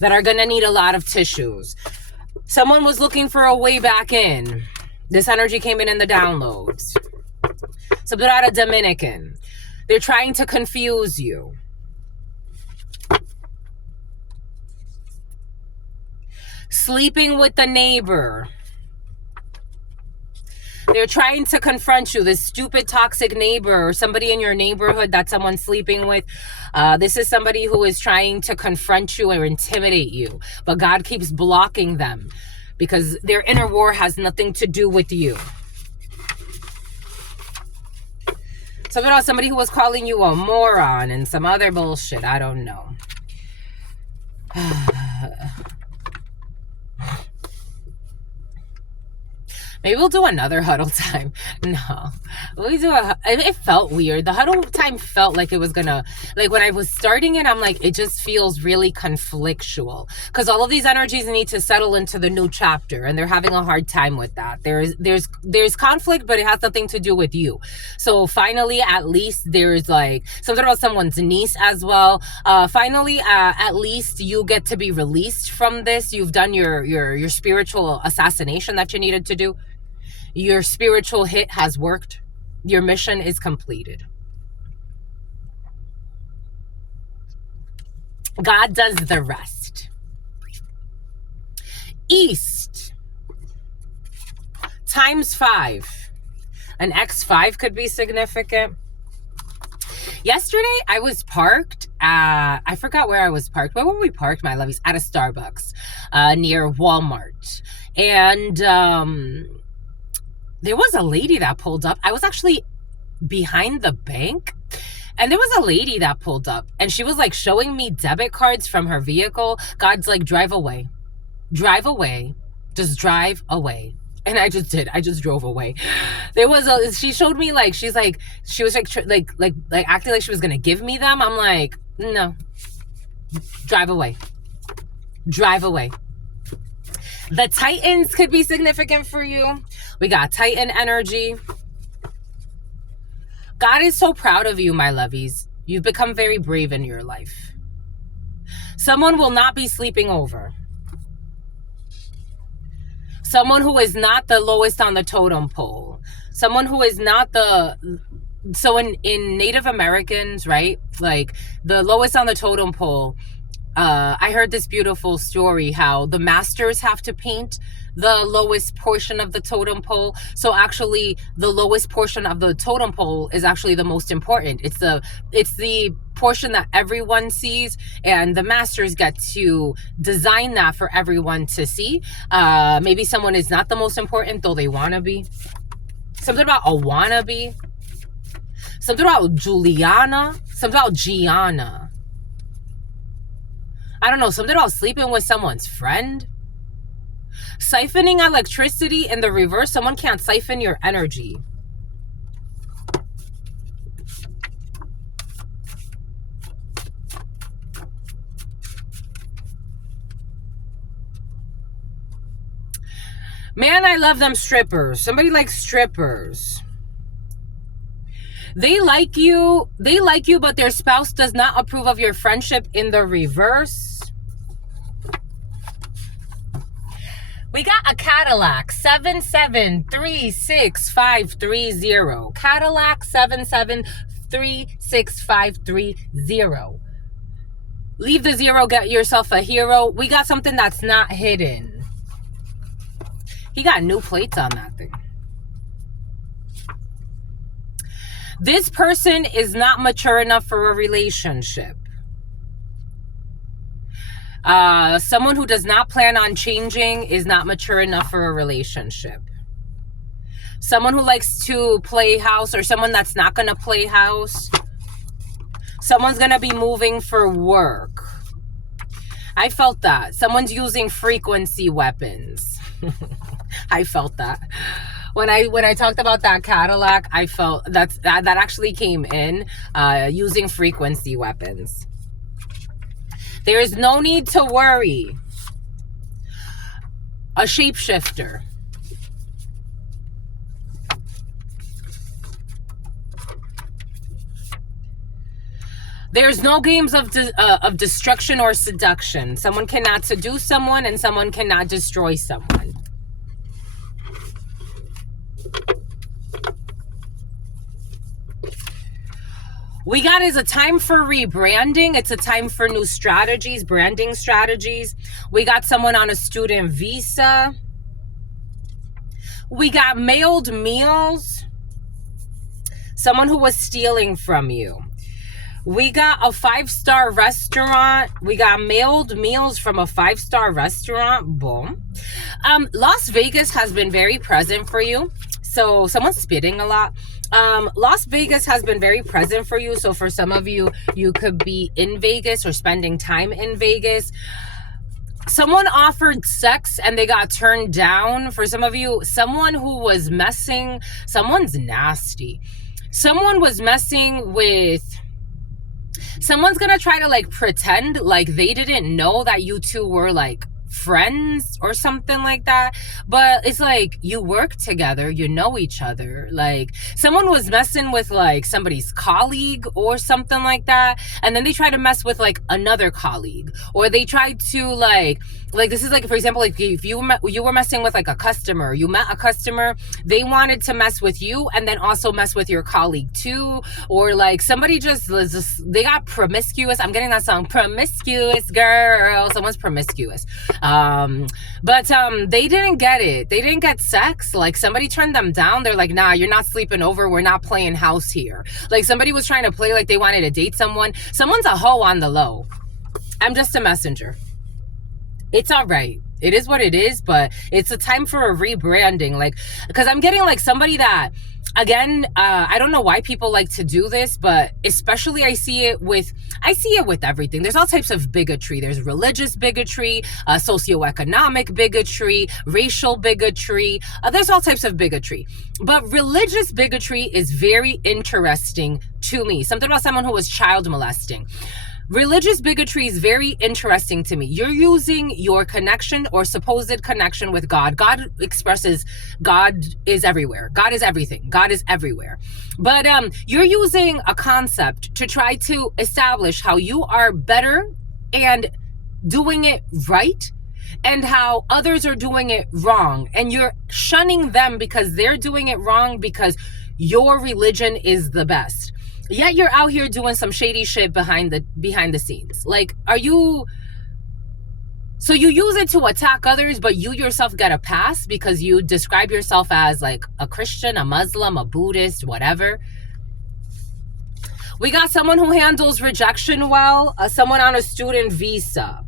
that are going to need a lot of tissues. Someone was looking for a way back in. This energy came in the downloads. Something out of Dominican. They're trying to confuse you. Sleeping with the neighbor. They're trying to confront you. This stupid, toxic neighbor or somebody in your neighborhood that someone's sleeping with. This is somebody who is trying to confront you or intimidate you. But God keeps blocking them because their inner war has nothing to do with you. Something about somebody who was calling you a moron and some other bullshit. I don't know. Maybe we'll do another huddle time. No. It felt weird. The huddle time felt like it was gonna, like when I was starting it, I'm like, it just feels really conflictual. Because all of these energies need to settle into the new chapter. And they're having a hard time with that. There's conflict, but it has nothing to do with you. So finally, at least there's like something about someone's niece as well. Finally, at least you get to be released from this. You've done your spiritual assassination that you needed to do. Your spiritual hit has worked. Your mission is completed. God does the rest. East. Times 5. An X5 could be significant. Yesterday, I was parked at, I forgot where I was parked. Where were we parked, my lovies? At a Starbucks near Walmart. And there was a lady that pulled up. I was actually behind the bank. And there was a lady that pulled up. And she was like showing me debit cards from her vehicle. God's like, drive away. Drive away. Just drive away. And I just did. I just drove away. She showed me like, she was like acting like she was going to give me them. I'm like, no. Drive away. Drive away. The Titans could be significant for you. We got Titan energy. God is so proud of you, my lovies. You've become very brave in your life. Someone will not be sleeping over. Someone who is not the lowest on the totem pole. Someone who is not the... So in Native Americans, right? Like the lowest on the totem pole, I heard this beautiful story how the masters have to paint the lowest portion of the totem pole. So actually the lowest portion of the totem pole is actually the most important. It's the portion that everyone sees, and the masters get to design that for everyone to see. Maybe someone is not the most important, though they want to be. Something about a wannabe. Something about Juliana. Something about Gianna. I don't know, something about sleeping with someone's friend. Siphoning electricity in the reverse. Someone can't siphon your energy. Man, I love them strippers. Somebody likes strippers. They like you, but their spouse does not approve of your friendship in the reverse. We got a Cadillac 7736530. Cadillac 7736530. Leave the zero, get yourself a hero. We got something that's not hidden. He got new plates on that thing. This person is not mature enough for a relationship. Someone who does not plan on changing is not mature enough for a relationship. Someone who likes to play house, or someone that's not going to play house. Someone's going to be moving for work. I felt that. Someone's using frequency weapons. I felt that. When I talked about that Cadillac, I felt that actually came in, using frequency weapons. There is no need to worry. A shapeshifter. There's no games of destruction or seduction. Someone cannot seduce someone, and someone cannot destroy someone. We got is a time for rebranding. It's a time for new strategies, branding strategies. We got someone on a student visa. We got mailed meals. Someone who was stealing from you. We got a 5-star restaurant. We got mailed meals from a 5-star restaurant. Boom. Las Vegas has been very present for you. So someone's spitting a lot. Las Vegas has been very present for you. So for some of you, you could be in Vegas or spending time in Vegas. Someone offered sex and they got turned down. For some of you, someone who was messing, someone's nasty. Someone was messing with, someone's gonna try to like pretend like they didn't know that you two were like friends or something like that, but it's like you work together, you know each other. Like someone was messing with like somebody's colleague or something like that, and then they try to mess with like another colleague, or they tried to like this is like, for example, like if you were messing with like a customer, you met a customer, they wanted to mess with you and then also mess with your colleague too, or like somebody just they got promiscuous. I'm getting that song, promiscuous girl. Someone's promiscuous. But they didn't get it. They didn't get sex. Like somebody turned them down. They're like, nah, you're not sleeping over. We're not playing house here. Like somebody was trying to play like they wanted to date someone. Someone's a hoe on the low. I'm just a messenger. It's all right. It is what it is, but it's a time for a rebranding. Like, because I'm getting like somebody that, again, I don't know why people like to do this, but especially I see it with everything. There's all types of bigotry. There's religious bigotry, socioeconomic bigotry, racial bigotry. There's all types of bigotry. But religious bigotry is very interesting to me. Something about someone who was child molesting. Religious bigotry is very interesting to me. You're using your connection or supposed connection with God. God expresses God is everywhere. God is everything. God is everywhere. But you're using a concept to try to establish how you are better and doing it right, and how others are doing it wrong. And you're shunning them because they're doing it wrong because your religion is the best. Yet you're out here doing some shady shit behind the scenes. Like, are you... So you use it to attack others, but you yourself get a pass because you describe yourself as like a Christian, a Muslim, a Buddhist, whatever. We got someone who handles rejection well, someone on a student visa.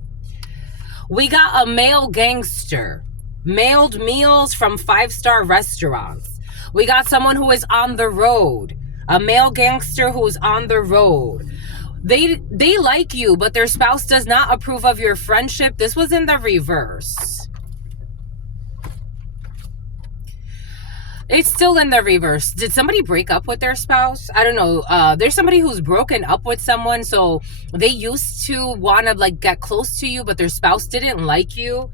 We got a male gangster, mailed meals from 5-star restaurants. We got someone who is on the road. A male gangster who's on the road. They like you, but their spouse does not approve of your friendship. This was in the reverse. It's still in the reverse. Did somebody break up with their spouse? I don't know. There's somebody who's broken up with someone, so they used to want to like get close to you, but their spouse didn't like you.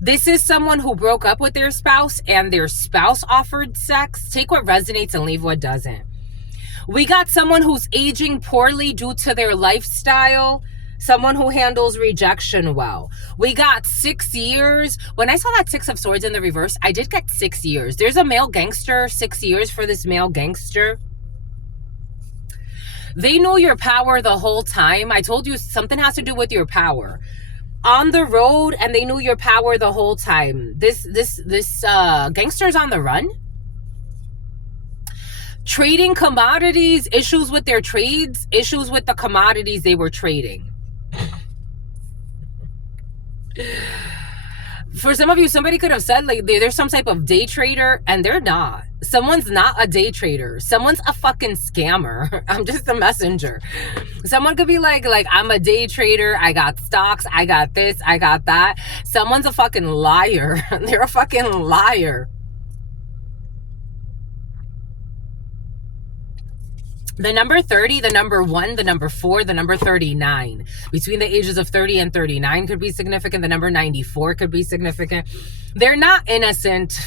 This is someone who broke up with their spouse and their spouse offered sex. Take what resonates and leave what doesn't. We got someone who's aging poorly due to their lifestyle. Someone who handles rejection well. We got 6 years. When I saw that 6 of Swords in the reverse, I did get 6 years. There's a male gangster, 6 years for this male gangster. They know your power the whole time. I told you something has to do with your power. On the road, and they knew your power the whole time. This gangster's on the run. Trading commodities, issues with their trades, issues with the commodities they were trading. For some of you, somebody could have said like there's some type of day trader, and they're not. Someone's not a day trader. Someone's a fucking scammer. I'm just a messenger. Someone could be like I'm a day trader. I got stocks. I got this. I got that. Someone's a fucking liar. They're a fucking liar. The number 30, the number 1, the number 4, the number 39. Between the ages of 30 and 39 could be significant. The number 94 could be significant. They're not innocent.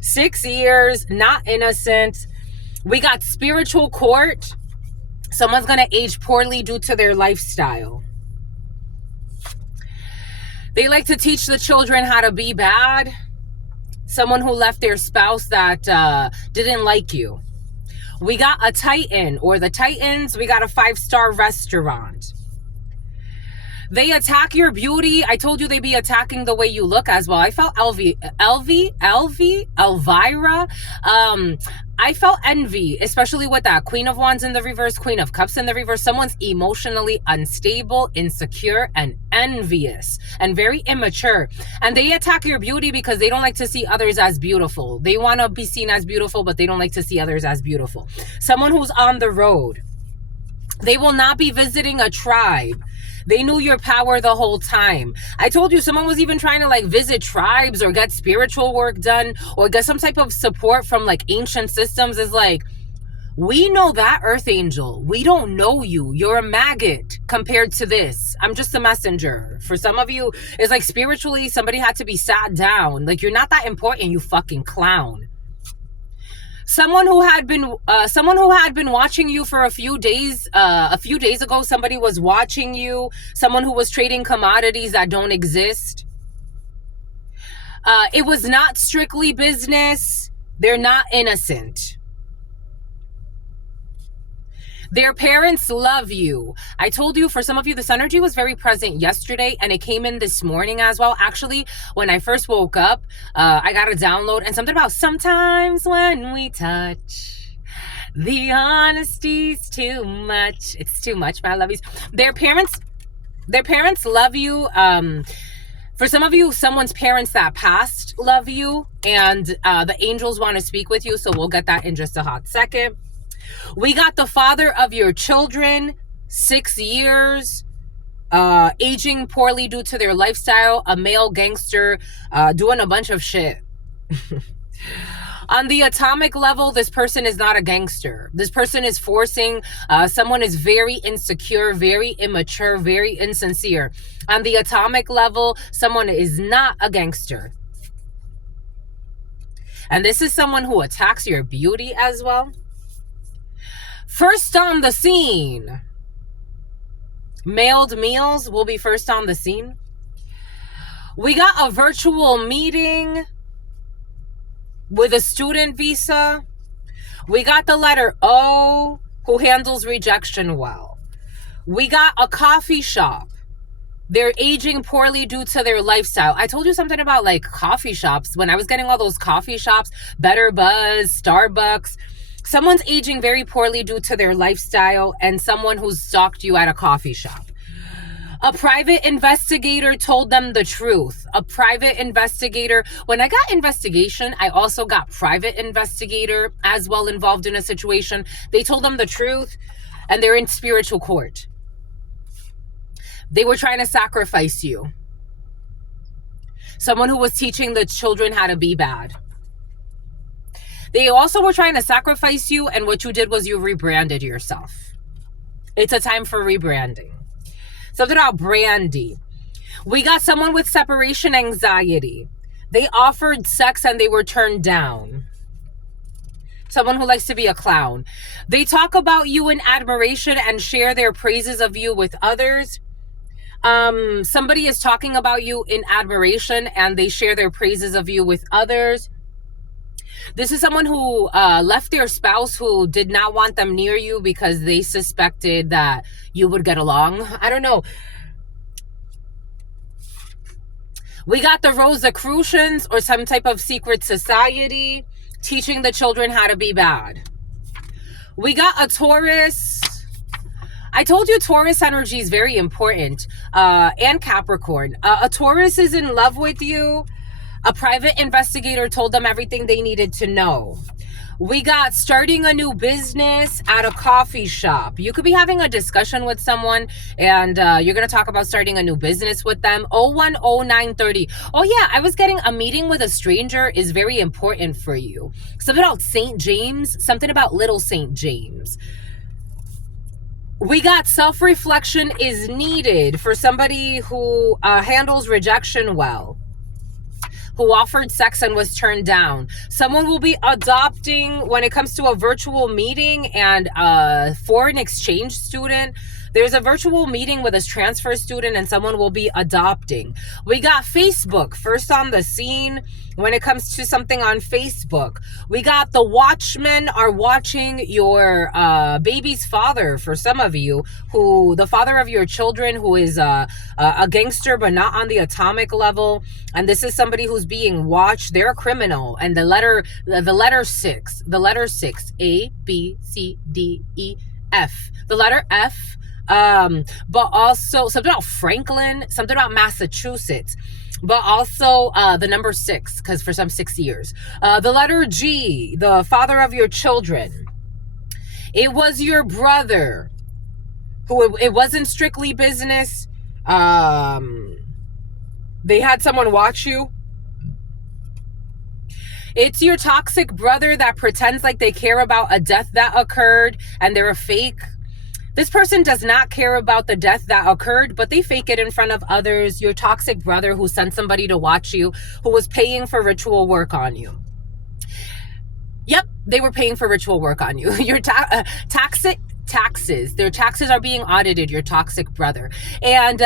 6 years, not innocent. We got spiritual court. Someone's going to age poorly due to their lifestyle. They like to teach the children how to be bad. Someone who left their spouse that didn't like you. We got a Titan, or the Titans. We got a 5-star restaurant. They attack your beauty. I told you they be attacking the way you look as well. I felt Elvira. I felt envy, especially with that Queen of Wands in the reverse, Queen of Cups in the reverse. Someone's emotionally unstable, insecure, and envious, and very immature. And they attack your beauty because they don't like to see others as beautiful. They want to be seen as beautiful, but they don't like to see others as beautiful. Someone who's on the road. They will not be visiting a tribe. They knew your power the whole time. I told you someone was even trying to like visit tribes or get spiritual work done or get some type of support from like ancient systems. Is like, we know that, Earth Angel. We don't know you. You're a maggot compared to this. I'm just a messenger. For some of you, it's like spiritually somebody had to be sat down. Like, you're not that important, you fucking clown. Someone who had been watching you for a few days ago, somebody was watching you. Someone who was trading commodities that don't exist. It was not strictly business. They're not innocent. Their parents love you. I told you, for some of you, this energy was very present yesterday, and it came in this morning as well. Actually, when I first woke up, I got a download, and something about sometimes when we touch, the honesty's too much. It's too much, my lovies. Their parents love you. For some of you, someone's parents that passed love you, and the angels want to speak with you, so we'll get that in just a hot second. We got the father of your children, 6 years, aging poorly due to their lifestyle, a male gangster, doing a bunch of shit. On the atomic level, this person is not a gangster. This person is forcing, someone is very insecure, very immature, very insincere. On the atomic level, someone is not a gangster. And this is someone who attacks your beauty as well. First on the scene. Mailed meals will be first on the scene. We got a virtual meeting with a student visa. We got the letter O, who handles rejection well. We got a coffee shop. They're aging poorly due to their lifestyle. I told you something about like coffee shops. When I was getting all those coffee shops, Better Buzz, Starbucks, someone's aging very poorly due to their lifestyle, and someone who's stalked you at a coffee shop. A private investigator told them the truth. A private investigator. When I got investigation, I also got private investigator as well involved in a situation. They told them the truth, and they're in spiritual court. They were trying to sacrifice you. Someone who was teaching the children how to be bad. They also were trying to sacrifice you, and what you did was you rebranded yourself. It's a time for rebranding. Something about brandy. We got someone with separation anxiety. They offered sex and they were turned down. Someone who likes to be a clown. They talk about you in admiration and share their praises of you with others. Somebody is talking about you in admiration and they share their praises of you with others. This is someone who left their spouse who did not want them near you because they suspected that you would get along. I don't know. We got the Rosicrucians, or some type of secret society teaching the children how to be bad. We got a Taurus. I told you Taurus energy is very important, and Capricorn. A Taurus is in love with you. A private investigator told them everything they needed to know. We got starting a new business at a coffee shop. You could be having a discussion with someone and you're going to talk about starting a new business with them. 010930. Oh yeah, I was getting a meeting with a stranger is very important for you. Something about St. James, something about Little St. James. We got self-reflection is needed for somebody who handles rejection well, who offered sex and was turned down. Someone will be adopting when it comes to a virtual meeting and a foreign exchange student. There's a virtual meeting with a transfer student and someone will be adopting. We got Facebook first on the scene when it comes to something on Facebook. We got the watchmen are watching your baby's father for some of you, who the father of your children who is a gangster but not on the atomic level. And this is somebody who's being watched. They're a criminal. And the letter 6, A, B, C, D, E, F. The letter F. But also something about Franklin, something about Massachusetts, but also the number 6, because for some 6 years. The letter G, the father of your children. It was your brother who it wasn't strictly business. They had someone watch you. It's your toxic brother that pretends like they care about a death that occurred and they're a fake. This person does not care about the death that occurred, but they fake it in front of others. Your toxic brother who sent somebody to watch you, who was paying for ritual work on you. Yep, they were paying for ritual work on you. Your toxic taxes. Their taxes are being audited, your toxic brother. And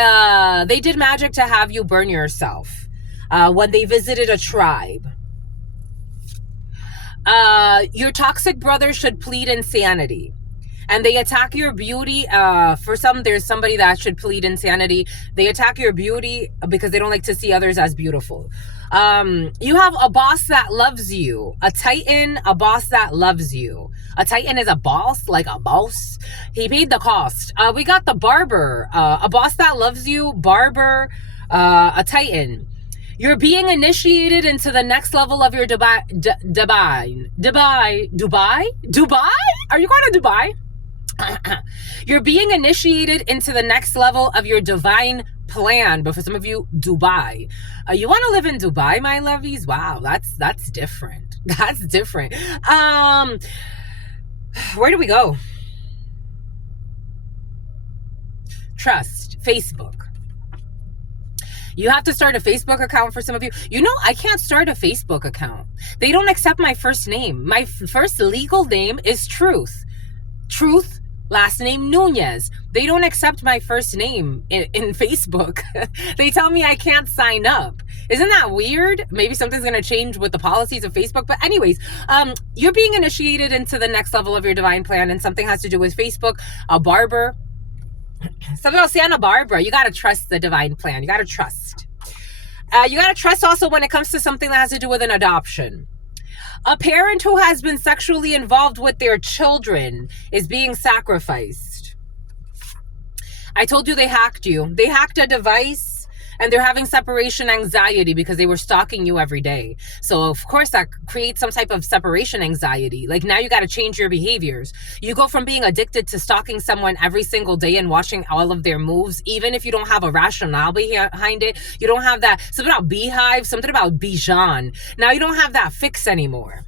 they did magic to have you burn yourself when they visited a tribe. Your toxic brother should plead insanity. And they attack your beauty. For some, there's somebody that should plead insanity. They attack your beauty because they don't like to see others as beautiful. You have a boss that loves you. A Titan, a boss that loves you. A Titan is a boss, like a boss. He paid the cost. We got the barber. A boss that loves you. Barber. A Titan. You're being initiated into the next level of your Dubai. Are you going to Dubai? You're being initiated into the next level of your divine plan. But for some of you, Dubai. You want to live in Dubai, my lovies? Wow, that's different. That's different. Where do we go? Trust. Facebook. You have to start a Facebook account for some of you. You know, I can't start a Facebook account. They don't accept my first name. My first legal name is Truth. Truth, last name Nunez. They don't accept my first name in Facebook. They tell me I can't sign up. Isn't that weird? Maybe something's going to change with the policies of Facebook. But anyways, you're being initiated into the next level of your divine plan, and something has to do with Facebook. A barber. Something about Santa Barbara. You got to trust the divine plan. You got to trust. You got to trust also when it comes to something that has to do with an adoption. A parent who has been sexually involved with their children is being sacrificed. I told you they hacked you. They hacked a device and they're having separation anxiety because they were stalking you every day. So of course that creates some type of separation anxiety. Like now you got to change your behaviors. You go from being addicted to stalking someone every single day and watching all of their moves, even if you don't have a rationale behind it. You don't have that, something about beehive, something about Bijan. Now you don't have that fix anymore.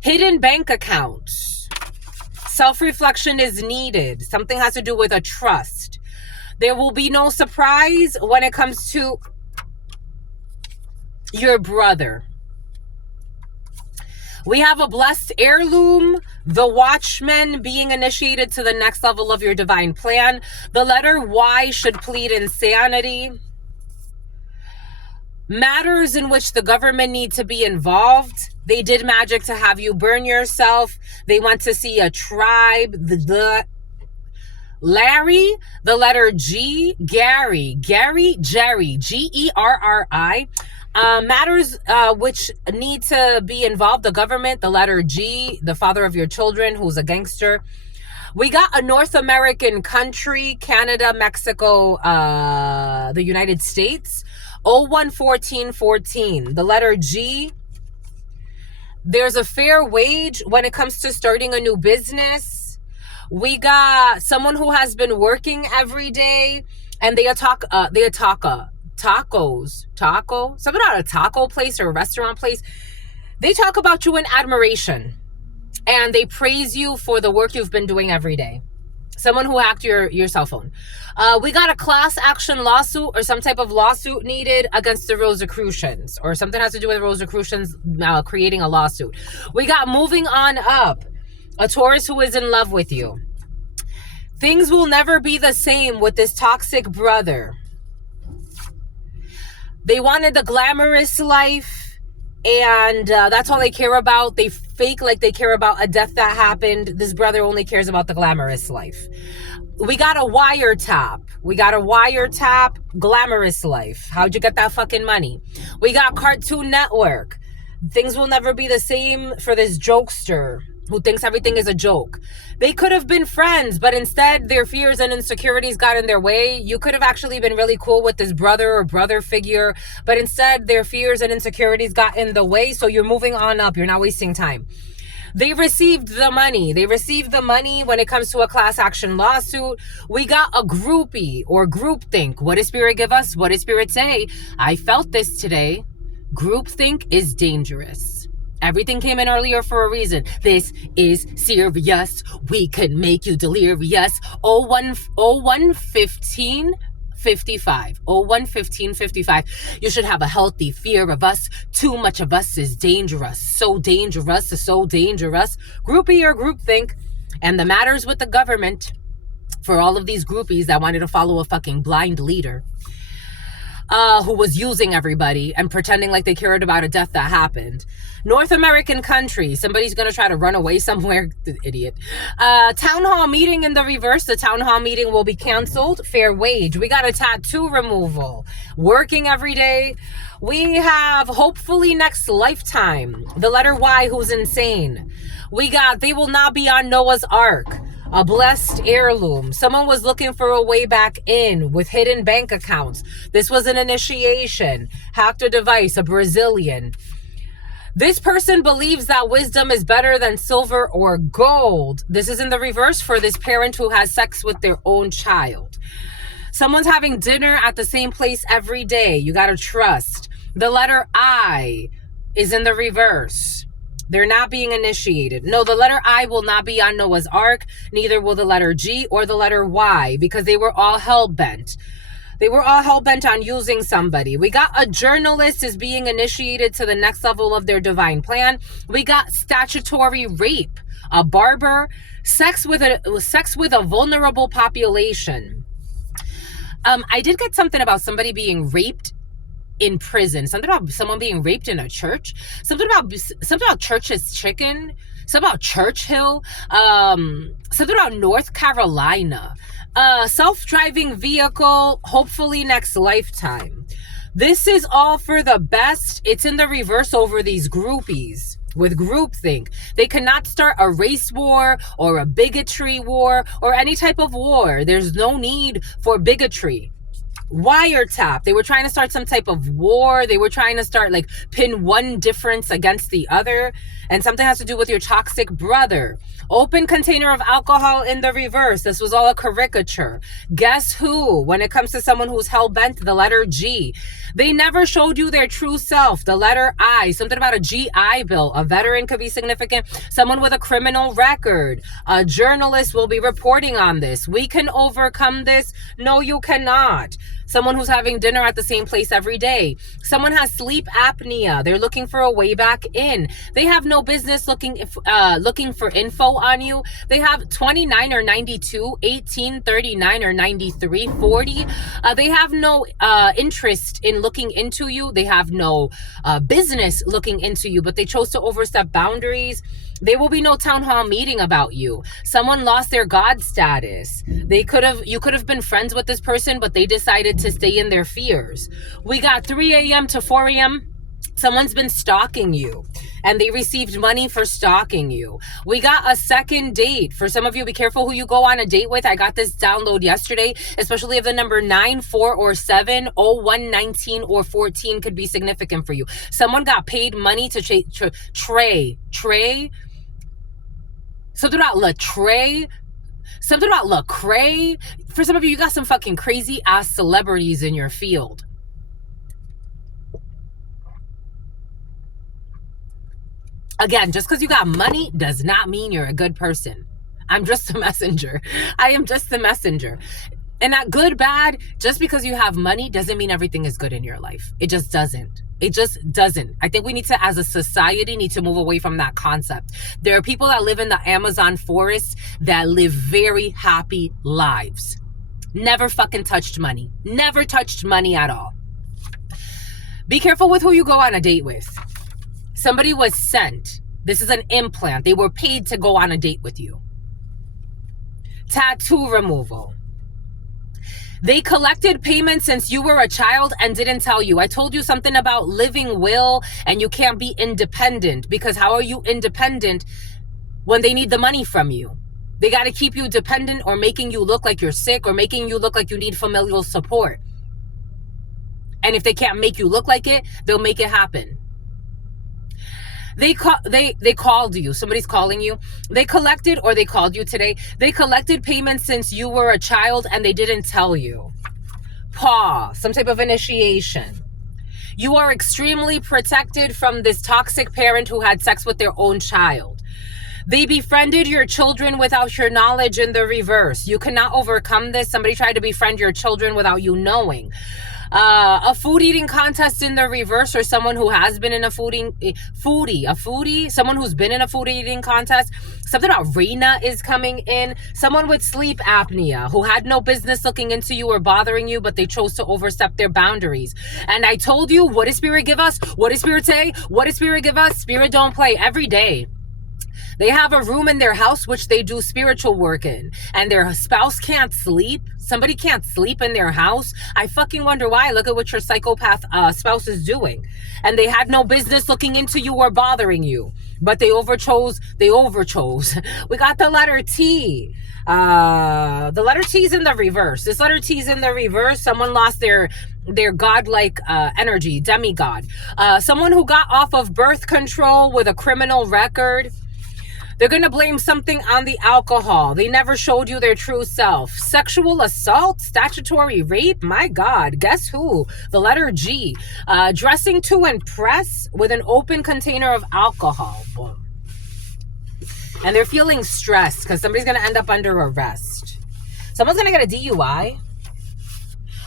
Hidden bank accounts. Self-reflection is needed. Something has to do with a trust. There will be no surprise when it comes to your brother. We have a blessed heirloom, the watchman being initiated to the next level of your divine plan. The letter Y should plead insanity. Matters in which the government need to be involved. They did magic to have you burn yourself. They went to see a tribe. Larry, the letter G, Jerry, Gerri, matters which need to be involved, the government, the letter G, the father of your children, who's a gangster. We got a North American country, Canada, Mexico, the United States, 011414, the letter G. There's a fair wage when it comes to starting a new business. We got someone who has been working every day, and they attack tacos, something about a taco place or a restaurant place. They talk about you in admiration, and they praise you for the work you've been doing every day. Someone who hacked your cell phone. We got a class action lawsuit or some type of lawsuit needed against the Rosicrucians, or something has to do with Rosicrucians creating a lawsuit. We got moving on up, a Taurus who is in love with you. Things will never be the same with this toxic brother. They wanted the glamorous life, and that's all they care about. They fake like they care about a death that happened. This brother only cares about the glamorous life. We got a wiretap. Glamorous life. How'd you get that fucking money? We got Cartoon Network. Things will never be the same for this jokester who thinks everything is a joke. They could have been friends, but instead their fears and insecurities got in their way. You could have actually been really cool with this brother or brother figure, but instead their fears and insecurities got in the way, so you're moving on up. You're not wasting time. They received the money. When it comes to a class action lawsuit. We got a groupie or groupthink. What does Spirit give us? What does Spirit say? I felt this today. Groupthink is dangerous. Everything came in earlier for a reason. This is serious. We could make you delirious. 011555. You should have a healthy fear of us. Too much of us is dangerous. So dangerous. Groupie or groupthink. And the matters with the government for all of these groupies that wanted to follow a fucking blind leader. Who was using everybody and pretending like they cared about a death that happened. North American country. Somebody's going to try to run away somewhere. Idiot. Town hall meeting in the reverse. The town hall meeting will be canceled. Fair wage. We got a tattoo removal. Working every day. We have hopefully next lifetime. The letter Y, who's insane. We got they will not be on Noah's Ark. A blessed heirloom. Someone was looking for a way back in with hidden bank accounts. This was an initiation. Hacked a device, a Brazilian. This person believes that wisdom is better than silver or gold. This is in the reverse for this parent who has sex with their own child. Someone's having dinner at the same place every day. You got to trust. The letter I is in the reverse. They're not being initiated. No, the letter I will not be on Noah's Ark. Neither will the letter G or the letter Y, because they were all hell-bent. They were all hell-bent on using somebody. We got a journalist is being initiated to the next level of their divine plan. We got statutory rape, a barber, sex with a vulnerable population. I did get something about somebody being raped in prison, something about someone being raped in a church, something about Church's Chicken, something about Churchill, something about North Carolina, self-driving vehicle, hopefully next lifetime. This is all for the best. It's in the reverse over these groupies with groupthink. They cannot start a race war or a bigotry war or any type of war. There's no need for bigotry. Wiretap. They were trying to start some type of war. They were trying to start pin one difference against the other. And something has to do with your toxic brother. Open container of alcohol in the reverse. This was all a caricature. Guess who? When it comes to someone who's hell-bent, the letter G. They never showed you their true self. The letter I. Something about a GI Bill. A veteran could be significant. Someone with a criminal record. A journalist will be reporting on this. We can overcome this. No, you cannot. Someone who's having dinner at the same place every day. Someone has sleep apnea. They're looking for a way back in. They have no business looking for info on you. They have 29 or 92, 18, 39 or 93, 40. They have no interest in looking into you. They have no business looking into you, but they chose to overstep boundaries. There will be no town hall meeting about you. Someone lost their God status. You could have been friends with this person, but they decided to stay in their fears. We got 3 a.m. to 4 a.m. Someone's been stalking you and they received money for stalking you. We got a second date. For some of you, be careful who you go on a date with. I got this download yesterday, especially if the number 9, 4, or 7, 01, 19, or 14 could be significant for you. Someone got paid money to Trey. Something about Latray. Something about Lecrae. For some of you got some fucking crazy ass celebrities in your field. Again, just because you got money does not mean you're a good person. I'm just a messenger. I am just the messenger. And that good, bad, just because you have money doesn't mean everything is good in your life. It just doesn't. It just doesn't. I think we need to, as a society, need to move away from that concept. There are people that live in the Amazon forest that live very happy lives. Never fucking touched money. Never touched money at all. Be careful with who you go on a date with. Somebody was sent. This is an implant. They were paid to go on a date with you. Tattoo removal. They collected payments since you were a child and didn't tell you. I told you something about living will and you can't be independent, because how are you independent when they need the money from you? They got to keep you dependent or making you look like you're sick or making you look like you need familial support. And if they can't make you look like it, they'll make it happen. They called you. Somebody's calling you. They collected, or they called you today. They collected payments since you were a child and they didn't tell you. Paw, some type of initiation. You are extremely protected from this toxic parent who had sex with their own child. They befriended your children without your knowledge in the reverse. You cannot overcome this. Somebody tried to befriend your children without you knowing. A food eating contest in the reverse, or someone who has been in a someone who's been in a food eating contest. Something about Reina is coming in. Someone with sleep apnea who had no business looking into you or bothering you, but they chose to overstep their boundaries. And I told you, what does Spirit give us? What does Spirit say? What does Spirit give us? Spirit don't play every day. They have a room in their house which they do spiritual work in, and their spouse can't sleep. Somebody can't sleep in their house. I fucking wonder why. Look at what your psychopath spouse is doing. And they had no business looking into you or bothering you, but they overchose. We got the letter T. The letter T is in the reverse. This letter T is in the reverse. Someone lost their godlike energy, demigod. Someone who got off of birth control with a criminal record. They're going to blame something on the alcohol. They never showed you their true self. Sexual assault, statutory rape. My God, guess who? The letter G. Dressing to impress with an open container of alcohol. Boom. And they're feeling stressed because somebody's going to end up under arrest. Someone's going to get a DUI.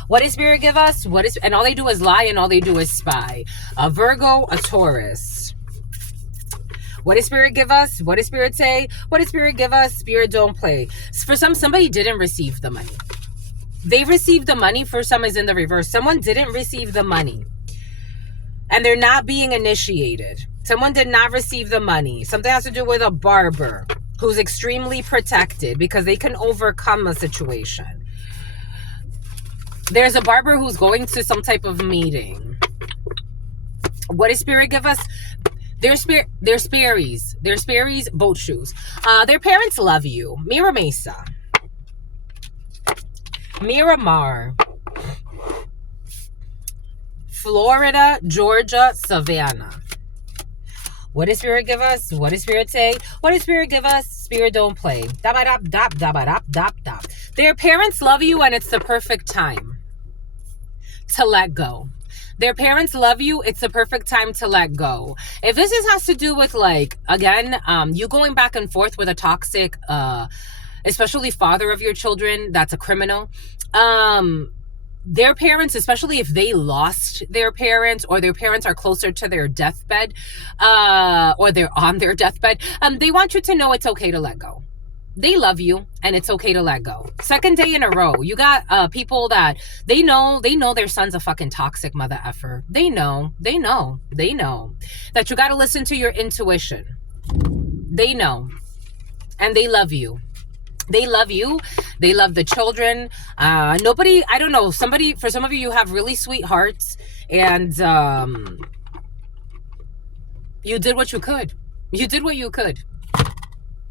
What does Spirit give us? And all they do is lie and all they do is spy. A Virgo, a Taurus. What does Spirit give us? What does Spirit say? What does Spirit give us? Spirit don't play. For somebody didn't receive the money. They received the money. For some is in the reverse. Someone didn't receive the money. And they're not being initiated. Someone did not receive the money. Something has to do with a barber who's extremely protected because they can overcome a situation. There's a barber who's going to some type of meeting. What does Spirit give us? They're Sperry's. They're Sperry's boat shoes. Their parents love you. Mira Mesa. Miramar. Florida, Georgia, Savannah. What does Spirit give us? What does Spirit say? What does Spirit give us? Spirit don't play. Their parents love you and it's the perfect time to let go. Their parents love you. It's the perfect time to let go. If this has to do with like, again, you going back and forth with a toxic, especially father of your children, that's a criminal. Their parents, especially if they lost their parents or their parents are closer to their deathbed, or they're on their deathbed, they want you to know it's okay to let go. They love you and it's okay to let go. Second day in a row, you got people that they know their son's a fucking toxic mother effer. They know that you got to listen to your intuition. They know, and they love you. They love you. They love the children. Nobody, I don't know, somebody, for some of you, you have really sweet hearts, and you did what you could. You did what you could.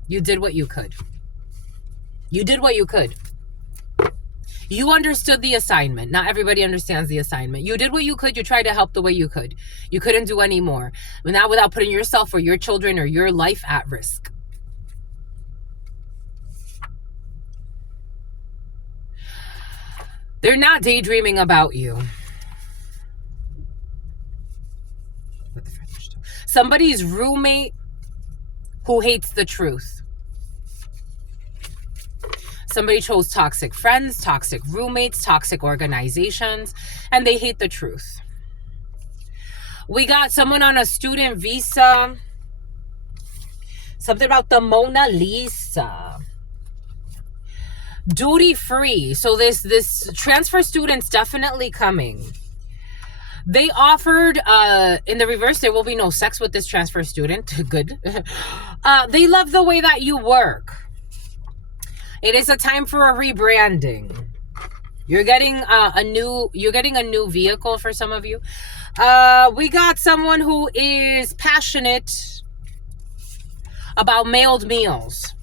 You did what you could. You did what you could. You understood the assignment. Not everybody understands the assignment. You did what you could. You tried to help the way you could. You couldn't do any more. Not without putting yourself or your children or your life at risk. They're not daydreaming about you. Somebody's roommate who hates the truth. Somebody chose toxic friends, toxic roommates, toxic organizations, and they hate the truth. We got someone on a student visa. Something about the Mona Lisa. Duty free. So this transfer student's definitely coming. They offered, in the reverse, there will be no sex with this transfer student. Good. They love the way that you work. It is a time for a rebranding. You're getting a new vehicle for some of you. We got someone who is passionate about mailed meals.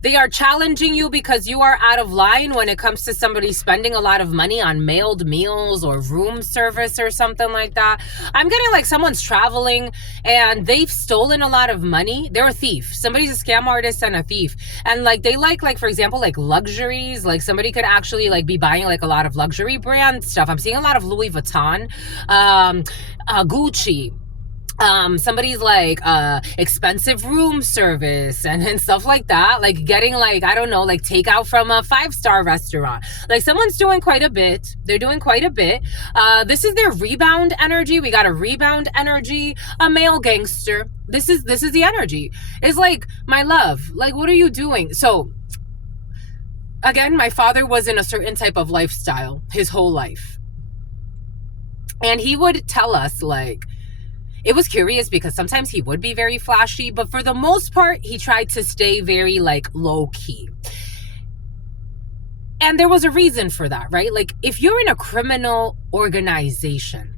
They are challenging you because you are out of line when it comes to somebody spending a lot of money on mailed meals or room service or something like that. I'm getting like someone's traveling and they've stolen a lot of money. They're a thief. Somebody's a scam artist and a thief. And like they like for example, like luxuries. Like somebody could actually like be buying like a lot of luxury brand stuff. I'm seeing a lot of Louis Vuitton, Gucci. Somebody's like expensive room service and stuff like that, like getting like, I don't know, like takeout from a 5-star restaurant. Like someone's doing quite a bit. They're doing quite a bit. This is their rebound energy. We got a rebound energy, a male gangster. This is the energy. It's like, my love, like, what are you doing? So again, my father was in a certain type of lifestyle his whole life, and he would tell us, like, it was curious because sometimes he would be very flashy, but for the most part, he tried to stay very like low key. And there was a reason for that, right? Like if you're in a criminal organization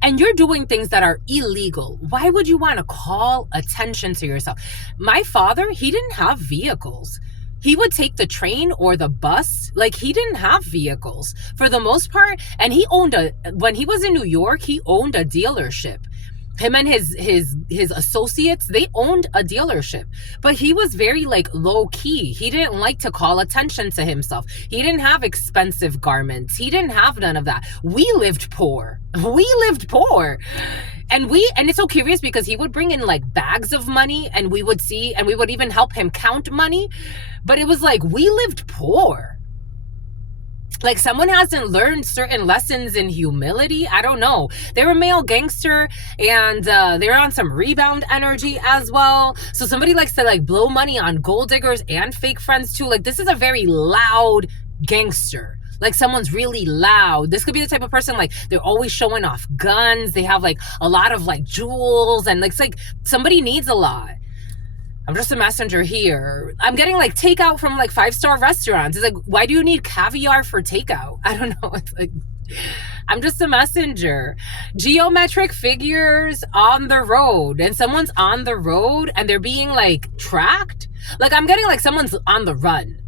and you're doing things that are illegal, why would you want to call attention to yourself? My father, he didn't have vehicles. He would take the train or the bus. Like he didn't have vehicles for the most part. And he owned when he was in New York, he owned a dealership. Him and his associates, they owned a dealership, but he was very like low key. He didn't like to call attention to himself. He didn't have expensive garments. He didn't have none of that. We lived poor. And it's so curious because he would bring in like bags of money and we would see, and we would even help him count money. But it was like, we lived poor. Like someone hasn't learned certain lessons in humility. I don't know. They're a male gangster and they're on some rebound energy as well. So somebody likes to like blow money on gold diggers and fake friends too. Like this is a very loud gangster. Like someone's really loud. This could be the type of person like they're always showing off guns. They have like a lot of like jewels and it's like somebody needs a lot. I'm just a messenger here. I'm getting like takeout from like 5-star restaurants. It's like, why do you need caviar for takeout? I don't know. It's like, I'm just a messenger. Geometric figures on the road, and someone's on the road and they're being like tracked. Like I'm getting like someone's on the run.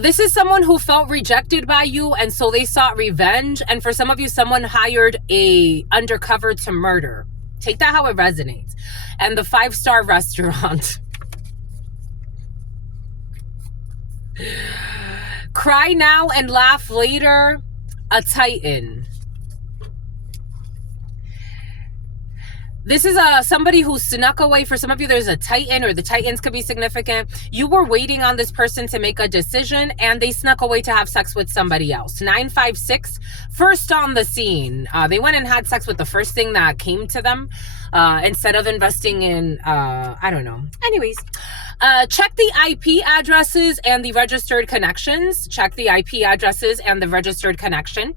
This is someone who felt rejected by you, and so they sought revenge. And for some of you, someone hired a undercover to murder. Take that how it resonates. And the 5-star restaurant. Cry now and laugh later. A Titan. This is somebody who snuck away. For some of you, there's a Titan, or the Titans could be significant. You were waiting on this person to make a decision, and they snuck away to have sex with somebody else. 956, first on the scene. They went and had sex with the first thing that came to them, instead of investing in, I don't know. Anyways, check the IP addresses and the registered connections. Check the IP addresses and the registered connection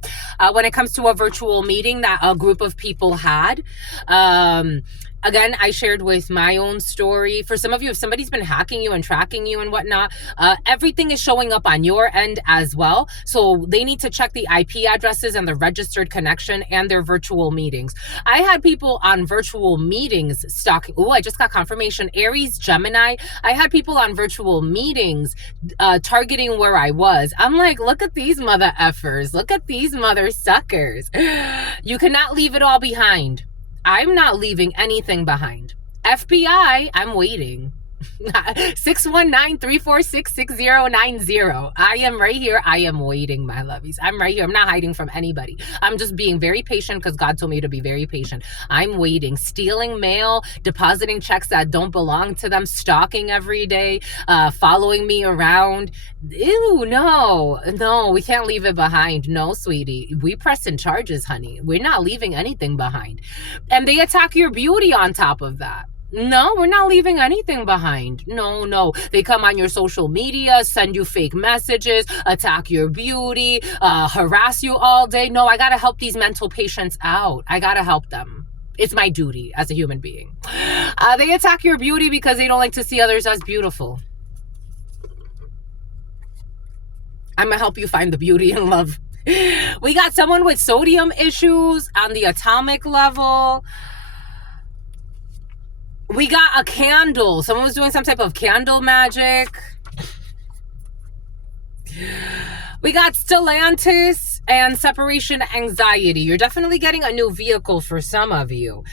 when it comes to a virtual meeting that a group of people had. Again, I shared with my own story. For some of you, if somebody's been hacking you and tracking you and whatnot, everything is showing up on your end as well. So they need to check the IP addresses and the registered connection and their virtual meetings. I had people on virtual meetings stalking. Oh, I just got confirmation. Aries, Gemini. I had people on virtual meetings targeting where I was. I'm like, look at these mother effers. Look at these mother suckers. You cannot leave it all behind. I'm not leaving anything behind. FBI, I'm waiting. 619-346-6090. I am right here. I am waiting, my lovies. I'm right here. I'm not hiding from anybody. I'm just being very patient because God told me to be very patient. I'm waiting. Stealing mail, depositing checks that don't belong to them, stalking every day, following me around. Ew, no, we can't leave it behind. No, sweetie. We pressing charges, honey. We're not leaving anything behind. And they attack your beauty on top of that. No, we're not leaving anything behind. No. They come on your social media, send you fake messages, attack your beauty, harass you all day. No, I got to help these mental patients out. I got to help them. It's my duty as a human being. They attack your beauty because they don't like to see others as beautiful. I'm going to help you find the beauty in love. We got someone with sodium issues on the atomic level. We got a candle. Someone was doing some type of candle magic. We got Stellantis and separation anxiety. You're definitely getting a new vehicle for some of you.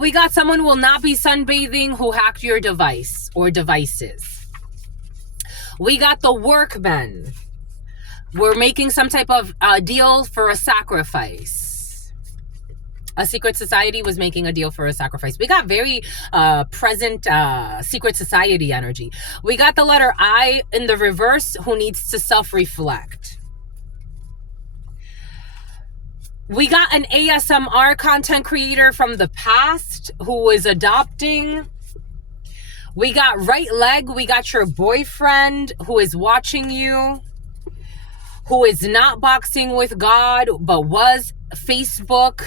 We got someone who will not be sunbathing who hacked your device or devices. We got the workmen. We're making some type of deal for a sacrifice. A secret society was making a deal for a sacrifice. We got very present secret society energy. We got the letter I in the reverse, who needs to self-reflect. We got an ASMR content creator from the past who is adopting. We got right leg. We got your boyfriend who is watching you, who is not boxing with God, but was Facebook.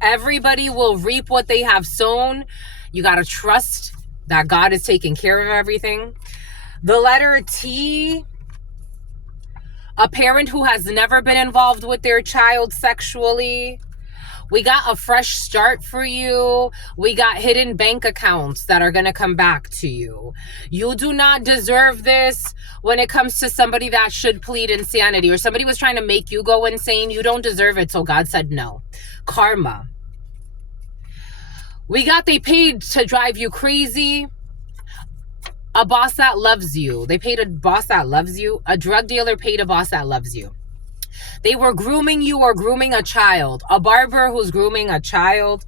Everybody will reap what they have sown. You got to trust that God is taking care of everything. The letter T, a parent who has never been involved with their child sexually. We got a fresh start for you. We got hidden bank accounts that are going to come back to you. You do not deserve this when it comes to somebody that should plead insanity, or somebody was trying to make you go insane. You don't deserve it, so God said no. Karma. We got they paid to drive you crazy. A boss that loves you. They paid a boss that loves you. A drug dealer paid a boss that loves you. They were grooming you or grooming a child. A barber who's grooming a child.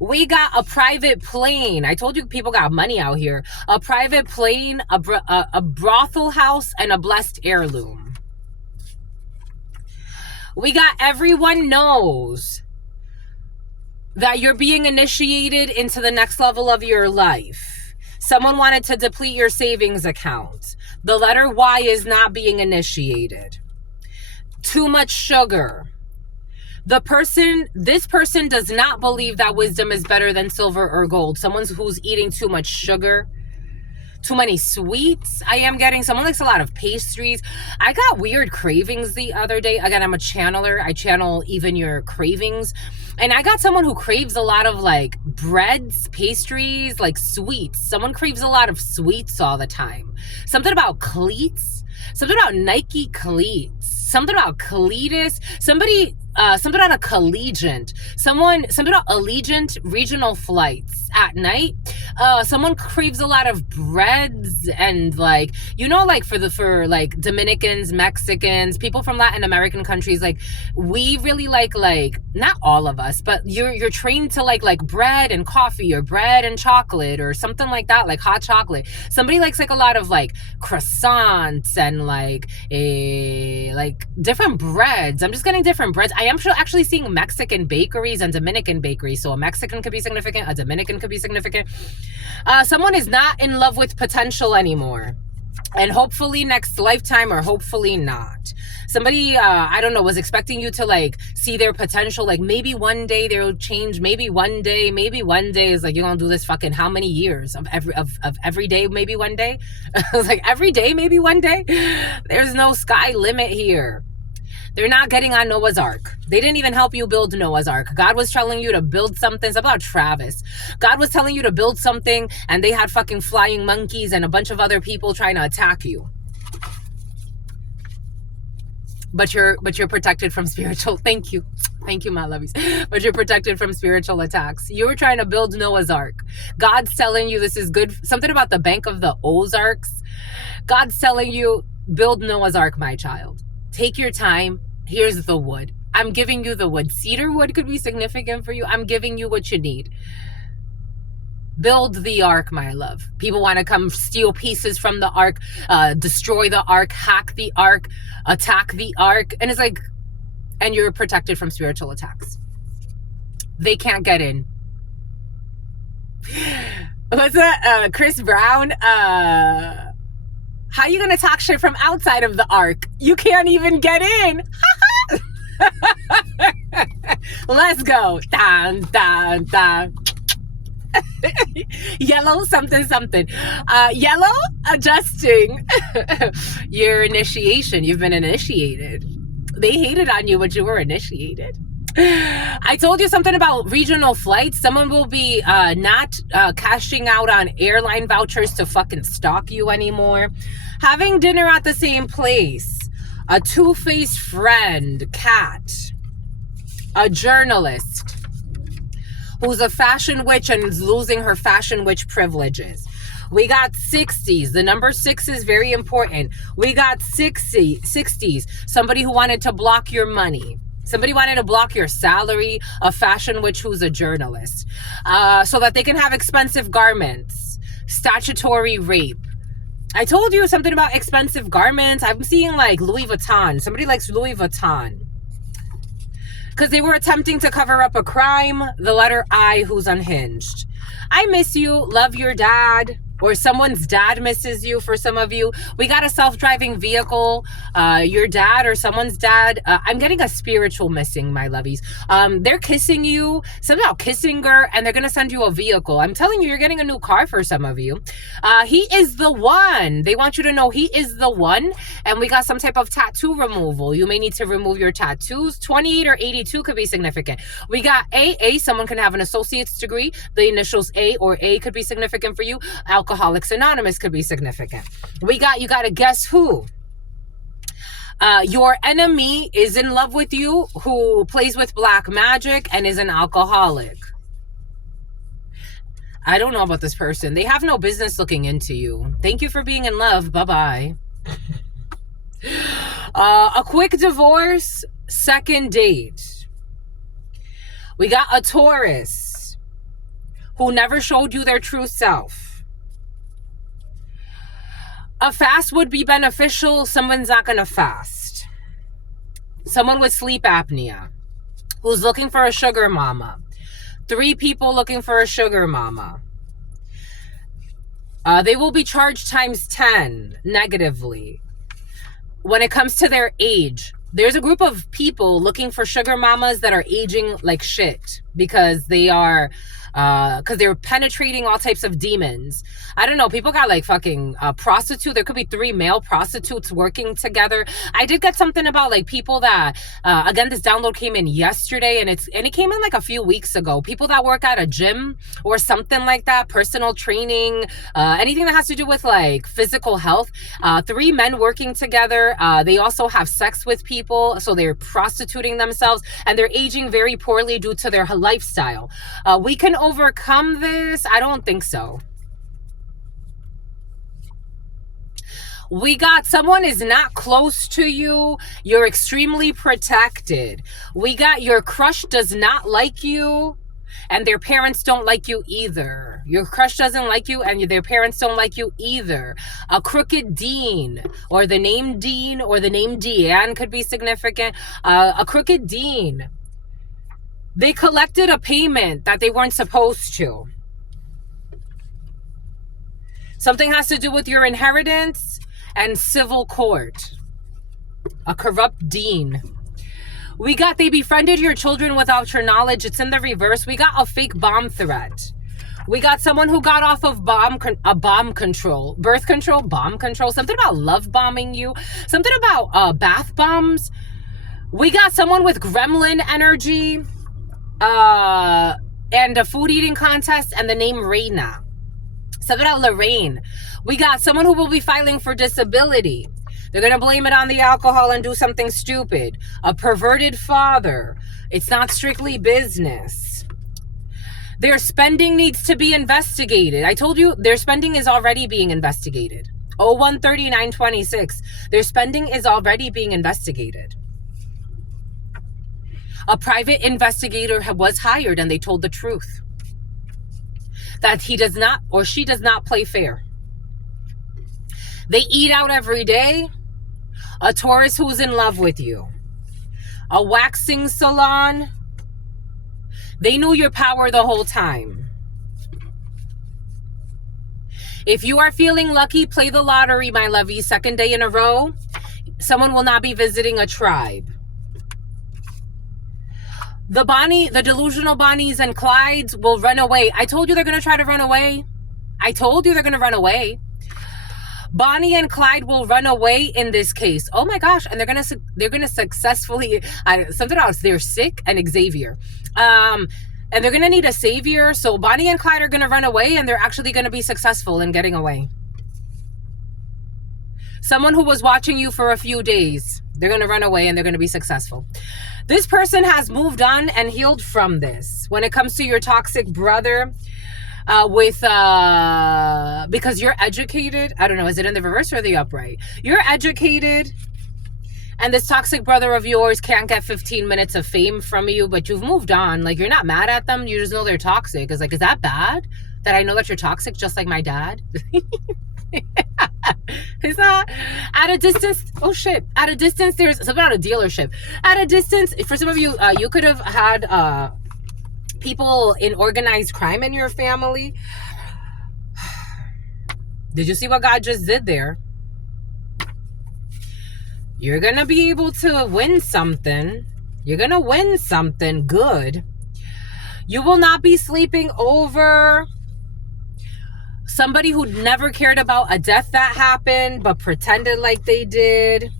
We got a private plane. I told you people got money out here. A private plane, a brothel house, and a blessed heirloom. We got everyone knows that you're being initiated into the next level of your life. Someone wanted to deplete your savings account. The letter Y is not being initiated. Too much sugar. This person does not believe that wisdom is better than silver or gold. Someone who's eating too much sugar, too many sweets. I am getting someone likes a lot of pastries. I got weird cravings the other day. Again, I'm a channeler. I channel even your cravings. And I got someone who craves a lot of like breads, pastries, like sweets. Someone craves a lot of sweets all the time. Something about cleats. Something about Nike cleats. Something about cletus. Somebody something on a collegiate, something on Allegiant regional flights at night. Someone craves a lot of breads and like, like for like Dominicans, Mexicans, people from Latin American countries, like we really like not all of us, but you're trained to like bread and coffee or bread and chocolate or something like that, like hot chocolate. Somebody likes like a lot of like croissants and like different breads. I'm just getting different breads. I am actually seeing Mexican bakeries and Dominican bakeries. So a Mexican could be significant, a Dominican could be significant. Someone is not in love with potential anymore. And hopefully next lifetime, or hopefully not. Somebody, I don't know, was expecting you to like see their potential. Like maybe one day they'll change. Maybe one day is like, you're going to do this fucking how many years of every day, maybe one day. I was like, every day, maybe one day. There's no sky limit here. They're not getting on Noah's Ark. They didn't even help you build Noah's Ark. God was telling you to build something. It's about Travis. God was telling you to build something, and they had fucking flying monkeys and a bunch of other people trying to attack you. But you're protected from spiritual. Thank you, my lovies. But you're protected from spiritual attacks. You were trying to build Noah's Ark. God's telling you this is good. Something about the Bank of the Ozarks. God's telling you, build Noah's Ark, my child. Take your time. Here's the wood. I'm giving you the wood. Cedar wood could be significant for you. I'm giving you what you need. Build the ark, my love. People want to come steal pieces from the ark, destroy the ark, hack the ark, attack the ark. And it's like, and you're protected from spiritual attacks. They can't get in. What's that? Chris Brown? How are you going to talk shit from outside of the ark? You can't even get in. Let's go. Dun, dun, dun. Yellow something. Yellow adjusting. Your initiation. You've been initiated. They hated on you, but you were initiated. I told you something about regional flights. Someone will be not cashing out on airline vouchers to fucking stalk you anymore. Having dinner at the same place. A two-faced friend, cat. A journalist who's a fashion witch and is losing her fashion witch privileges. We got 60s. The number 6 is very important. We got 60s. Somebody who wanted to block your money. Somebody wanted to block your salary, a fashion witch who's a journalist, so that they can have expensive garments. Statutory rape. I told you something about expensive garments. I'm seeing like Louis Vuitton. Somebody likes Louis Vuitton. Because they were attempting to cover up a crime. The letter I, who's unhinged. I miss you. Love your dad. Or someone's dad misses you for some of you. We got a self-driving vehicle. Your dad or someone's dad. I'm getting a spiritual missing, my lovies. They're kissing you. Somehow kissing her. And they're going to send you a vehicle. I'm telling you, you're getting a new car for some of you. He is the one. They want you to know he is the one. And we got some type of tattoo removal. You may need to remove your tattoos. 28 or 82 could be significant. We got AA. Someone can have an associate's degree. The initials A or A could be significant for you. Alcoholics Anonymous could be significant. You got to guess who. Your enemy is in love with you, who plays with black magic and is an alcoholic. I don't know about this person. They have no business looking into you. Thank you for being in love. Bye-bye. A quick divorce, second date. We got a Taurus who never showed you their true self. A fast would be beneficial. Someone's not going to fast. Someone with sleep apnea who's looking for a sugar mama. 3 people looking for a sugar mama. They will be charged times 10 negatively. When it comes to their age, there's a group of people looking for sugar mamas that are aging like shit. because they are because they're penetrating all types of demons. I don't know. People got like fucking prostitute. There could be 3 male prostitutes working together. I did get something about like people that again, this download came in yesterday, and it came in like a few weeks ago. People that work at a gym or something like that, personal training, anything that has to do with like physical health. 3 men working together. They also have sex with people, so they're prostituting themselves, and they're aging very poorly due to their lifestyle. We can overcome this? I don't think so. We got someone is not close to you. You're extremely protected. We got your crush does not like you, and their parents don't like you either. Your crush doesn't like you, and their parents don't like you either. A crooked Dean, or the name Dean, or the name Deanne could be significant. A crooked Dean. They collected a payment that they weren't supposed to. Something has to do with your inheritance and civil court. A corrupt dean. We got they befriended your children without your knowledge. It's in the reverse. We got a fake bomb threat. We got someone who got off of bomb control, birth control, bomb control. Something about love bombing you. Something about bath bombs. We got someone with gremlin energy. And a food eating contest, and the name Reina. Something about Lorraine. We got someone who will be filing for disability. They're going to blame it on the alcohol and do something stupid. A perverted father. It's not strictly business. Their spending needs to be investigated. I told you their spending is already being investigated. 013926. Their spending is already being investigated. A private investigator was hired, and they told the truth. That he does not, or she does not play fair. They eat out every day. A tourist who's in love with you. A waxing salon. They knew your power the whole time. If you are feeling lucky, play the lottery, my lovey. 2nd day in a row. Someone will not be visiting a tribe. The delusional Bonnies and Clydes will run away. I told you they're going to try to run away. I told you they're going to run away. Bonnie and Clyde will run away in this case. Oh my gosh. And they're going to successfully, something else. They're Sick and Xavier. And they're going to need a savior. So Bonnie and Clyde are going to run away, and they're actually going to be successful in getting away. Someone who was watching you for a few days, they're going to run away, and they're going to be successful. This person has moved on and healed from this. When it comes to your toxic brother, because you're educated. I don't know, is it in the reverse or the upright? You're educated, and this toxic brother of yours can't get 15 minutes of fame from you, but you've moved on. Like, you're not mad at them. You just know they're toxic. It's like, is that bad that I know that you're toxic just like my dad? Is that at a distance? Oh shit. At a distance, there's something about a dealership. At a distance, for some of you, you could have had people in organized crime in your family. Did you see what God just did there? You're gonna be able to win something. You're gonna win something good. You will not be sleeping over somebody who never cared about a death that happened but pretended like they did.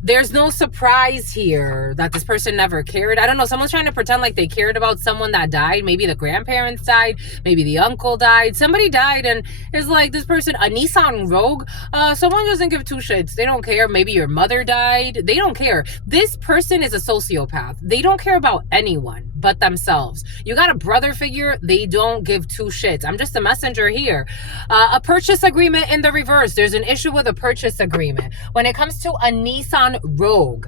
There's no surprise here that this person never cared. I don't know. Someone's trying to pretend like they cared about someone that died. Maybe the grandparents died. Maybe the uncle died. Somebody died, and it's like this person, a Nissan Rogue. Someone doesn't give 2 shits. They don't care. Maybe your mother died. They don't care. This person is a sociopath. They don't care about anyone but themselves. You got a brother figure. They don't give 2 shits. I'm just a messenger here. A purchase agreement in the reverse. There's an issue with a purchase agreement. When it comes to a Nissan Rogue,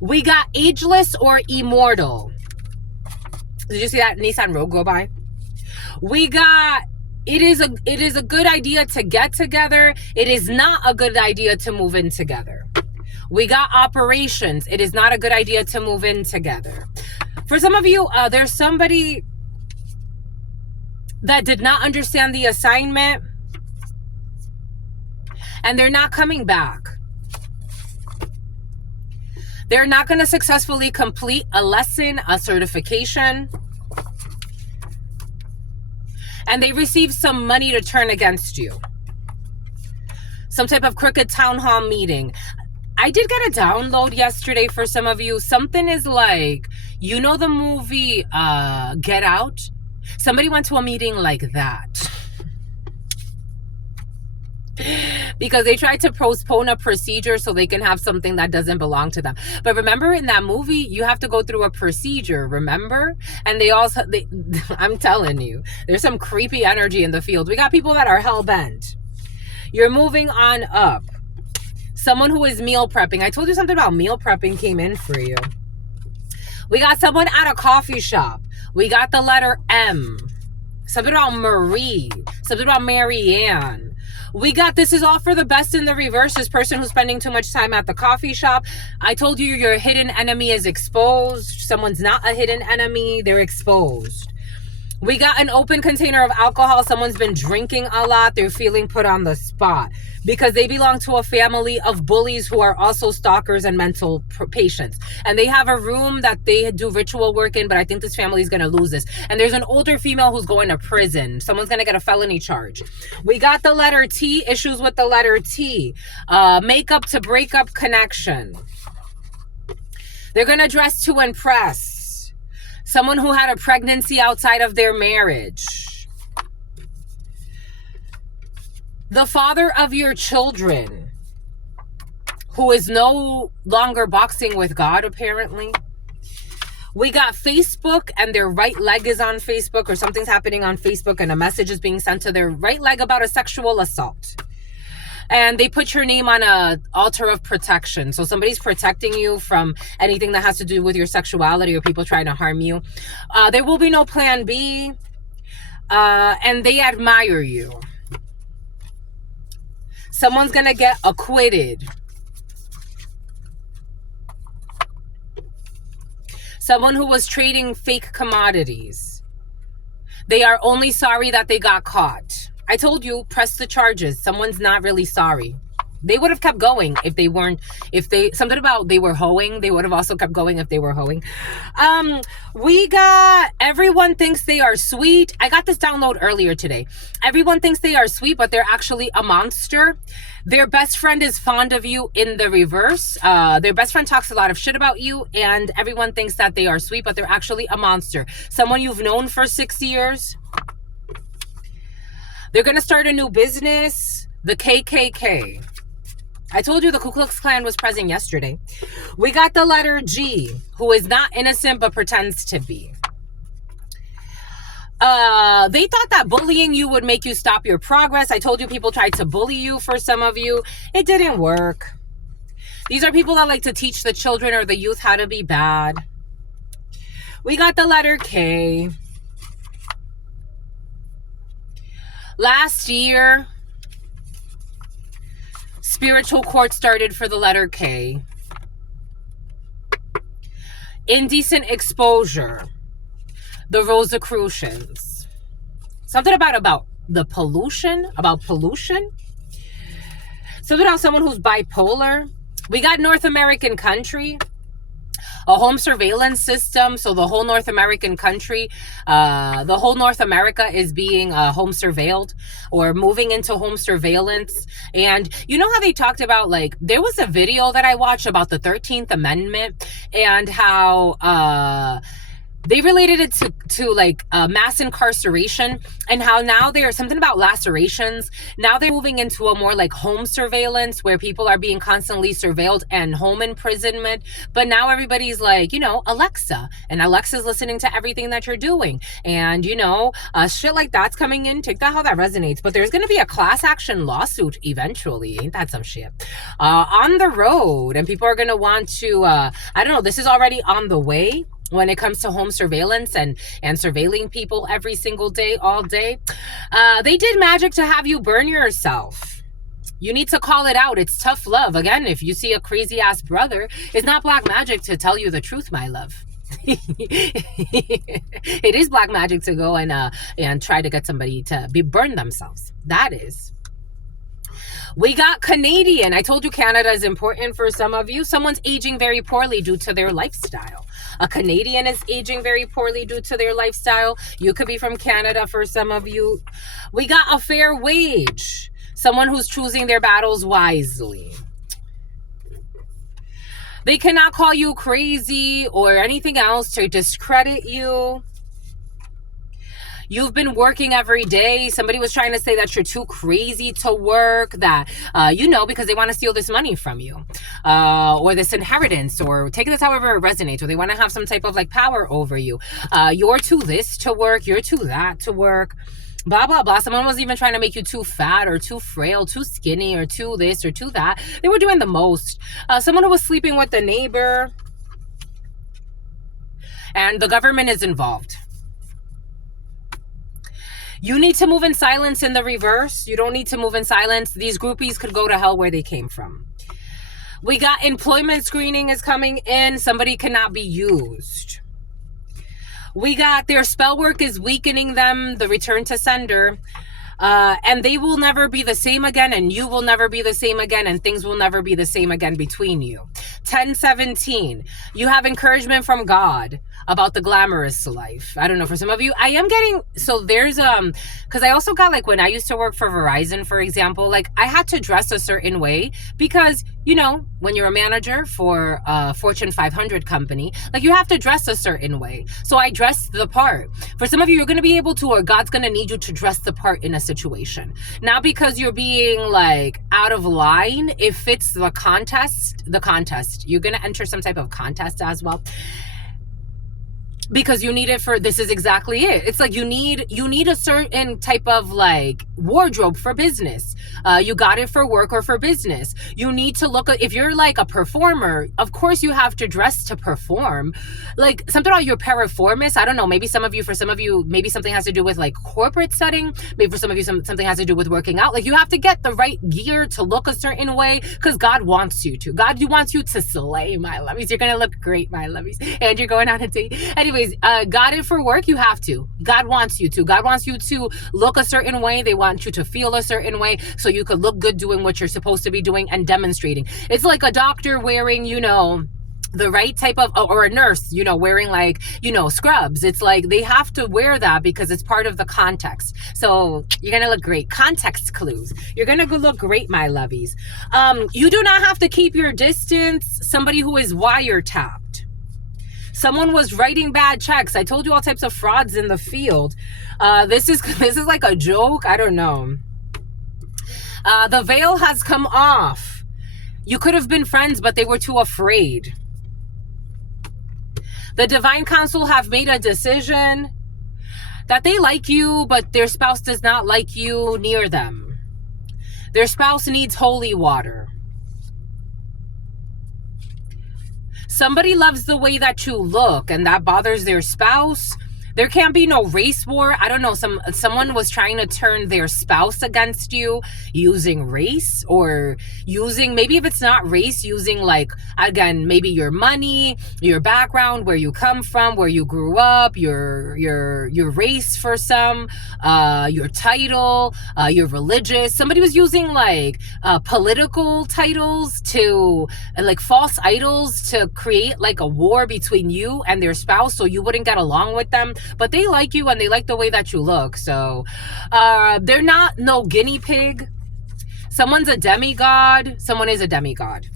we got ageless or immortal. Did you see that Nissan Rogue go by? We got it is a good idea to get together. It is not a good idea to move in together. We got operations. It is not a good idea to move in together. For some of you, there's somebody that did not understand the assignment, and they're not coming back. They're not going to successfully complete a lesson, a certification. And they receive some money to turn against you. Some type of crooked town hall meeting. I did get a download yesterday for some of you. Something is like, you know the movie Get Out? Somebody went to a meeting like that. Because they tried to postpone a procedure so they can have something that doesn't belong to them. But remember, in that movie, you have to go through a procedure, remember? And I'm telling you, there's some creepy energy in the field. We got people that are hell-bent. You're moving on up. Someone who is meal prepping. I told you something about meal prepping came in for you. We got someone at a coffee shop. We got the letter M. Something about Marie. Something about Marianne. We got this is all for the best in the reverse. This person who's spending too much time at the coffee shop. I told you your hidden enemy is exposed. Someone's not a hidden enemy. They're exposed. We got an open container of alcohol. Someone's been drinking a lot. They're feeling put on the spot because they belong to a family of bullies who are also stalkers and mental patients. And they have a room that they do ritual work in, but I think this family is going to lose this. And there's an older female who's going to prison. Someone's going to get a felony charge. We got the letter T, issues with the letter T. Makeup to breakup connection. They're going to dress to impress. Someone who had a pregnancy outside of their marriage. The father of your children, who is no longer boxing with God, apparently. We got Facebook and their right leg is on Facebook, or something's happening on Facebook and a message is being sent to their right leg about a sexual assault. And they put your name on an altar of protection. So somebody's protecting you from anything that has to do with your sexuality or people trying to harm you. There will be no plan B. And they admire you. Someone's going to get acquitted. Someone who was trading fake commodities. They are only sorry that they got caught. I told you, press the charges. Someone's not really sorry. They would have kept going if they weren't, something about they were hoeing. They would have also kept going if they were hoeing. We got, everyone thinks they are sweet. I got this download earlier today. Everyone thinks they are sweet, but they're actually a monster. Their best friend is fond of you in the reverse. Their best friend talks a lot of shit about you, and everyone thinks that they are sweet, but they're actually a monster. Someone you've known for 6 years. They're going to start a new business. The KKK. I told you the Ku Klux Klan was present yesterday. We got the letter G, who is not innocent but pretends to be. They thought that bullying you would make you stop your progress. I told you people tried to bully you for some of you. It didn't work. These are people that like to teach the children or the youth how to be bad. We got the letter K. Last year, spiritual court started for the letter K. Indecent exposure. The Rosicrucians. Something about the pollution, about pollution. Something about someone who's bipolar. We got North American country. A home surveillance system. So the whole North American country, the whole North America is being home surveilled or moving into home surveillance. And you know how they talked about, like, there was a video that I watched about the 13th Amendment and how they related it to like mass incarceration, and how now there's something about lacerations. Now they're moving into a more like home surveillance where people are being constantly surveilled and home imprisonment. But now everybody's like, you know, Alexa, and Alexa's listening to everything that you're doing. And, you know, shit like that's coming in. Take that how that resonates. But there's going to be a class action lawsuit eventually. Ain't that some shit? On the road. And people are going to want to, I don't know, this is already on the way. When it comes to home surveillance and surveilling people every single day, all day. They did magic to have you burn yourself. You need to call it out. It's tough love. Again, if you see a crazy ass brother, it's not black magic to tell you the truth, my love. It is black magic to go and try to get somebody to burn themselves. That is. We got Canadian. I told you Canada is important for some of you. Someone's aging very poorly due to their lifestyle. A Canadian is aging very poorly due to their lifestyle. You could be from Canada for some of you. We got a fair wage. Someone who's choosing their battles wisely. They cannot call you crazy or anything else to discredit you. You've been working every day. Somebody was trying to say that you're too crazy to work, that, because they want to steal this money from you, or this inheritance, or take this however it resonates, or they want to have some type of like power over you. You're too this to work. You're too that to work. Blah, blah, blah. Someone was even trying to make you too fat or too frail, too skinny, or too this or too that. They were doing the most. Someone who was sleeping with the neighbor. And the government is involved. You need to move in silence in the reverse. You don't need to move in silence. These groupies could go to hell where they came from. We got employment screening is coming in. Somebody cannot be used. We got their spell work is weakening them, the return to sender. And they will never be the same again, and you will never be the same again, and things will never be the same again between you. 10:17. You have encouragement from God about the glamorous life. I don't know, for some of you, I am getting, so there's, because I also got, like, when I used to work for Verizon, for example, like, I had to dress a certain way because, when you're a manager for a Fortune 500 company, like, you have to dress a certain way. So I dressed the part. For some of you, you're going to be able to, or God's going to need you to dress the part in a situation. Not because you're being, like, out of line. If it's the contest, you're going to enter some type of contest as well. Because you need it for, this is exactly it. It's like you need a certain type of like wardrobe for business. You got it for work or for business. You need to look, if you're like a performer, of course you have to dress to perform. Like something about your periformis, I don't know, maybe for some of you, maybe something has to do with like corporate setting. Maybe for some of you, something has to do with working out. Like you have to get the right gear to look a certain way because God wants you to. God wants you to slay, my lovies. You're going to look great, my lovies. And you're going on a date. Anyways, got it for work, you have to. God wants you to. God wants you to look a certain way. They want you to feel a certain way so you could look good doing what you're supposed to be doing and demonstrating. It's like a doctor wearing, the right type of, or a nurse, wearing like, scrubs. It's like they have to wear that because it's part of the context. So you're going to look great. Context clues. You're going to look great, my lovies. You do not have to keep your distance. Somebody who is wiretapped. Someone was writing bad checks. I told you all types of frauds in the field. This is like a joke. I don't know. The veil has come off. You could have been friends, but they were too afraid. The divine council have made a decision that they like you, but their spouse does not like you near them. Their spouse needs holy water. Somebody loves the way that you look and that bothers their spouse. There can't be no race war. I don't know. Someone was trying to turn their spouse against you using race, or using, maybe if it's not race, using like, again, maybe your money, your background, where you come from, where you grew up, your race for some, your title, your religious. Somebody was using like political titles to, like false idols to create like a war between you and their spouse so you wouldn't get along with them. But they like you and they like the way that you look. So they're not no guinea pig. Someone's a demigod. Someone is a demigod.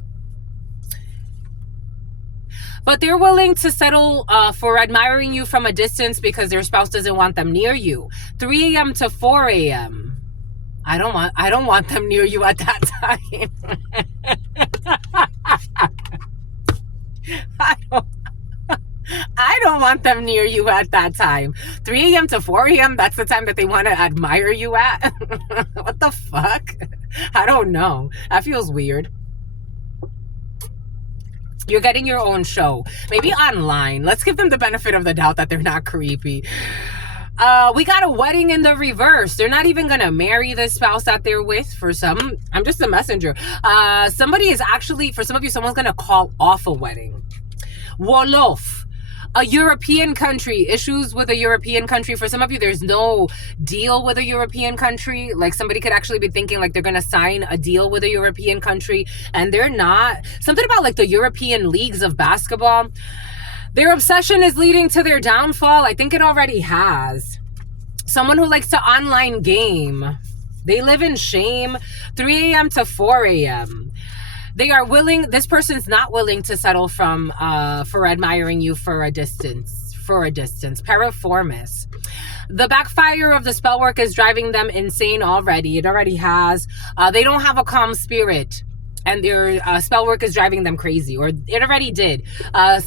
But they're willing to settle for admiring you from a distance because their spouse doesn't want them near you. 3 a.m. to 4 a.m. I don't want them near you at that time. I don't want them near you at that time. 3 a.m. to 4 a.m., that's the time that they want to admire you at? What the fuck? I don't know. That feels weird. You're getting your own show. Maybe online. Let's give them the benefit of the doubt that they're not creepy. We got a wedding in the reverse. They're not even going to marry the spouse that they're with. For some, I'm just a messenger. Somebody is actually, for some of you, someone's going to call off a wedding. Wolof. A European country, issues with a European country. For some of you, there's no deal with a European country. Like somebody could actually be thinking like they're going to sign a deal with a European country and they're not. Something about like the European leagues of basketball. Their obsession is leading to their downfall. I think it already has. Someone who likes to online game. They live in shame. 3 a.m. to 4 a.m. They are willing, this person's not willing to settle for admiring you for a distance. Periformis. The backfire of the spell work is driving them insane already. It already has. They don't have a calm spirit. And their spell work is driving them crazy. Or it already did.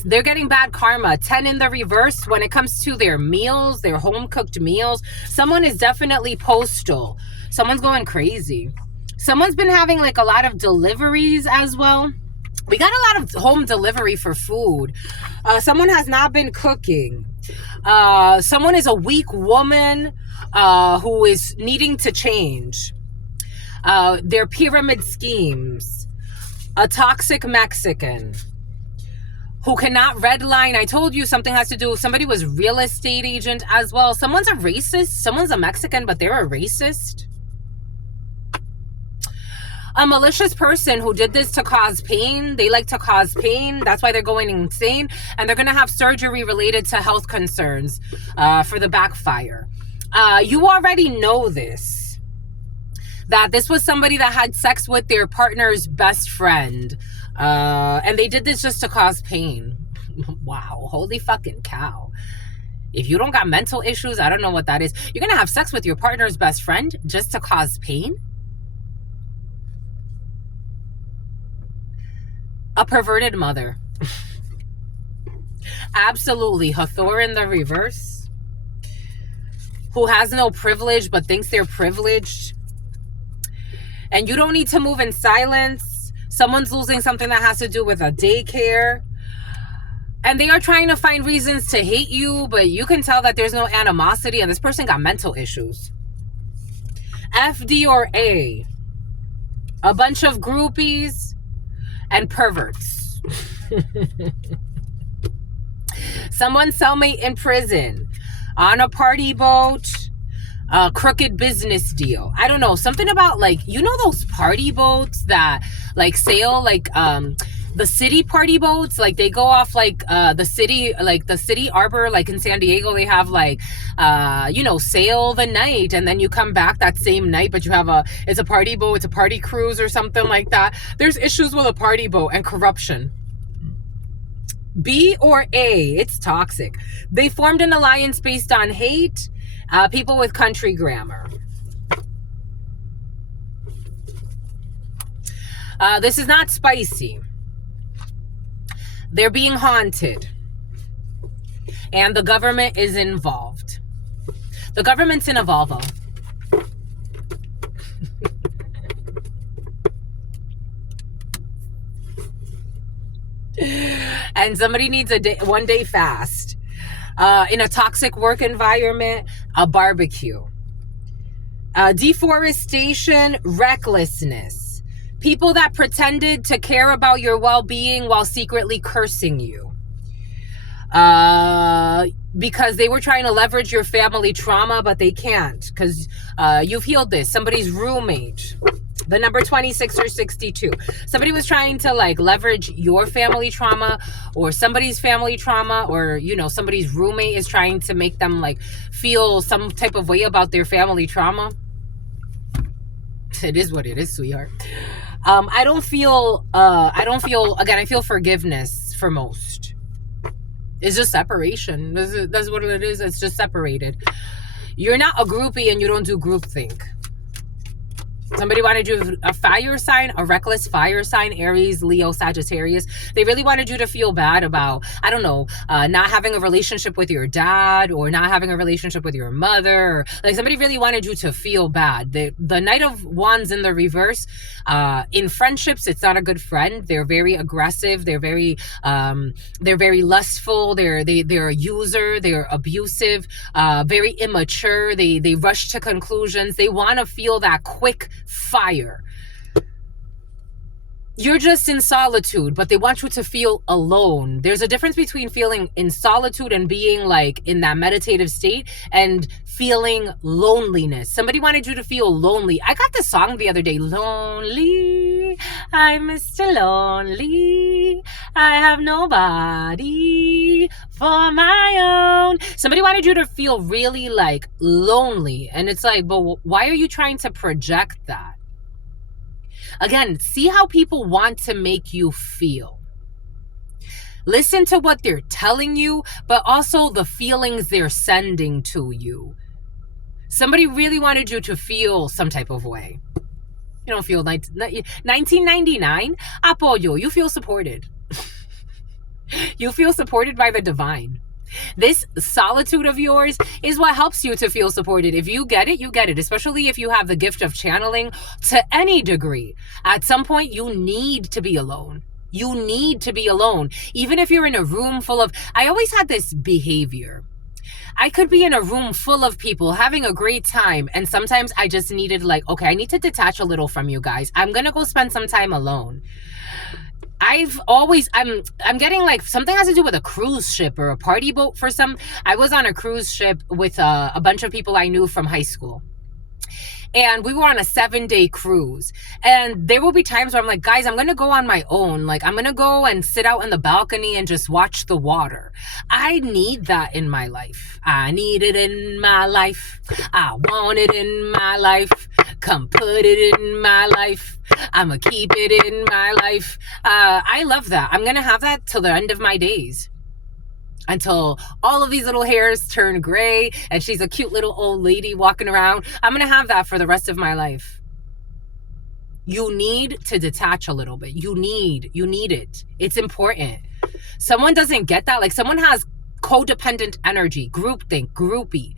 They're getting bad karma. 10 in the reverse when it comes to their meals, their home-cooked meals. Someone is definitely postal. Someone's going crazy. Someone's been having like a lot of deliveries as well. We got a lot of home delivery for food. Someone has not been cooking. Someone is a weak woman who is needing to change. Their pyramid schemes. A toxic Mexican who cannot redline. I told you something has to do. Somebody was real estate agent as well. Someone's a racist. Someone's a Mexican, but they're a racist. A malicious person who did this to cause pain. They like to cause pain. That's why they're going insane. And they're going to have surgery related to health concerns for the backfire. You already know this. That this was somebody that had sex with their partner's best friend. And they did this just to cause pain. Wow. Holy fucking cow. If you don't got mental issues, I don't know what that is. You're going to have sex with your partner's best friend just to cause pain? A perverted mother. Absolutely. Hathor in the reverse. Who has no privilege but thinks they're privileged. And you don't need to move in silence. Someone's losing something that has to do with a daycare. And they are trying to find reasons to hate you, but you can tell that there's no animosity and this person got mental issues. FD or A. A bunch of groupies and perverts. Someone's cellmate in prison. On a party boat. A crooked business deal. I don't know. Something about like, you know those party boats that like sail like the city party boats? Like they go off like the city arbor, like in San Diego, they have like sail the night and then you come back that same night, but you have it's a party boat, it's a party cruise or something like that. There's issues with a party boat and corruption. B or A, it's toxic. They formed an alliance based on hate. People with country grammar. This is not spicy. They're being haunted. And the government is involved. The government's in a Volvo. And somebody needs a one day fast. In a toxic work environment, a barbecue. Deforestation, recklessness. People that pretended to care about your well-being while secretly cursing you. Because they were trying to leverage your family trauma, but they can't because you've healed this. Somebody's roommate. The number 26 or 62. Somebody was trying to like leverage your family trauma or somebody's family trauma, or, somebody's roommate is trying to make them like feel some type of way about their family trauma. It is what it is, sweetheart. I feel forgiveness for most. It's just separation. That's what it is. It's just separated. You're not a groupie and you don't do groupthink. Somebody wanted you a fire sign, a reckless fire sign, Aries, Leo, Sagittarius. They really wanted you to feel bad about, I don't know, not having a relationship with your dad or not having a relationship with your mother. Or, like somebody really wanted you to feel bad. The Knight of Wands in the reverse, in friendships, it's not a good friend. They're very aggressive. They're very lustful. They're a user. They're abusive, very immature. They rush to conclusions. They want to feel that quick fire. you're just in solitude, but they want you to feel alone. There's a difference between feeling in solitude and being like in that meditative state and feeling loneliness. Somebody wanted you to feel lonely. I got this song the other day, lonely, I'm Mr. Lonely, I have nobody for my own. Somebody wanted you to feel really like lonely. And it's like, but why are you trying to project that? Again, see how people want to make you feel. Listen to what they're telling you, but also the feelings they're sending to you. Somebody really wanted you to feel some type of way. You don't feel 1999? Apoyo, you feel supported. You feel supported by the divine. This solitude of yours is what helps you to feel supported. If you get it, you get it, especially if you have the gift of channeling to any degree. At some point, you need to be alone. You need to be alone. Even if you're in a room full of... I always had this behavior. I could be in a room full of people having a great time, and sometimes I just needed like, okay, I need to detach a little from you guys. I'm going to go spend some time alone. I'm getting like something has to do with a cruise ship or a party boat for some. I was on a cruise ship with a bunch of people I knew from high school. And we were on a 7-day cruise. And there will be times where I'm like, guys, I'm going to go on my own. Like, I'm going to go and sit out in the balcony and just watch the water. I need that in my life. I need it in my life. I want it in my life. Come put it in my life. I'ma keep it in my life. I love that. I'm going to have that till the end of my days. Until all of these little hairs turn gray and she's a cute little old lady walking around. I'm going to have that for the rest of my life. You need to detach a little bit. You need it. It's important. Someone doesn't get that. Like someone has codependent energy, groupthink, groupie.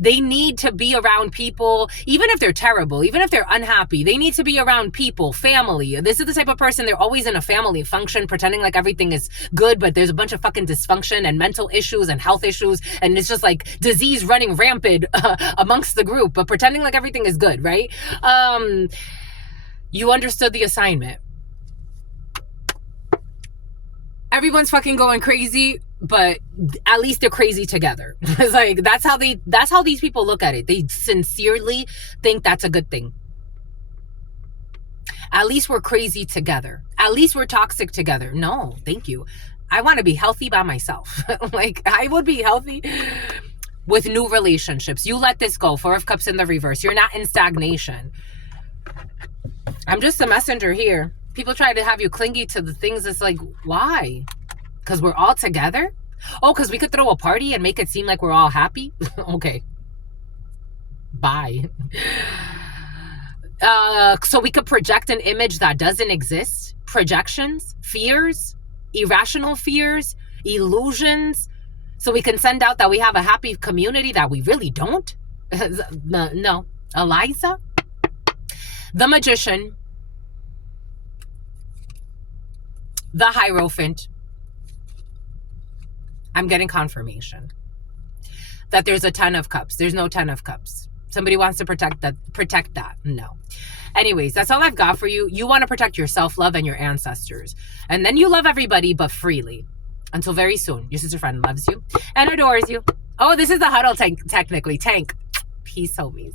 They need to be around people, even if they're terrible, even if they're unhappy. They need to be around people, family. This is the type of person, they're always in a family function, pretending like everything is good, but there's a bunch of fucking dysfunction and mental issues and health issues. And it's just like disease running rampant amongst the group, but pretending like everything is good, right? You understood the assignment. Everyone's fucking going crazy, but at least they're crazy together. It's like that's how these people look at it. They sincerely think that's a good thing. At least we're crazy together. At least we're toxic together. No, thank you. I want to be healthy by myself. Like I would be healthy with new relationships. You let this go. 4 of Cups in the reverse. You're not in stagnation. I'm just a messenger here. People try to have you clingy to the things. It's like, why? Because we're all together? Oh, because we could throw a party and make it seem like we're all happy? Okay. Bye. So we could project an image that doesn't exist. Projections, fears, irrational fears, illusions. So we can send out that we have a happy community that we really don't. No. Eliza? The Magician. The Hierophant. I'm getting confirmation that there's a 10 of Cups. There's no 10 of Cups. Somebody wants to protect that. No. Anyways, that's all I've got for you. You want to protect your self-love and your ancestors. And then you love everybody, but freely. Until very soon. Your sister friend loves you and adores you. Oh, this is the huddle tank, technically. Tank. Peace, homies.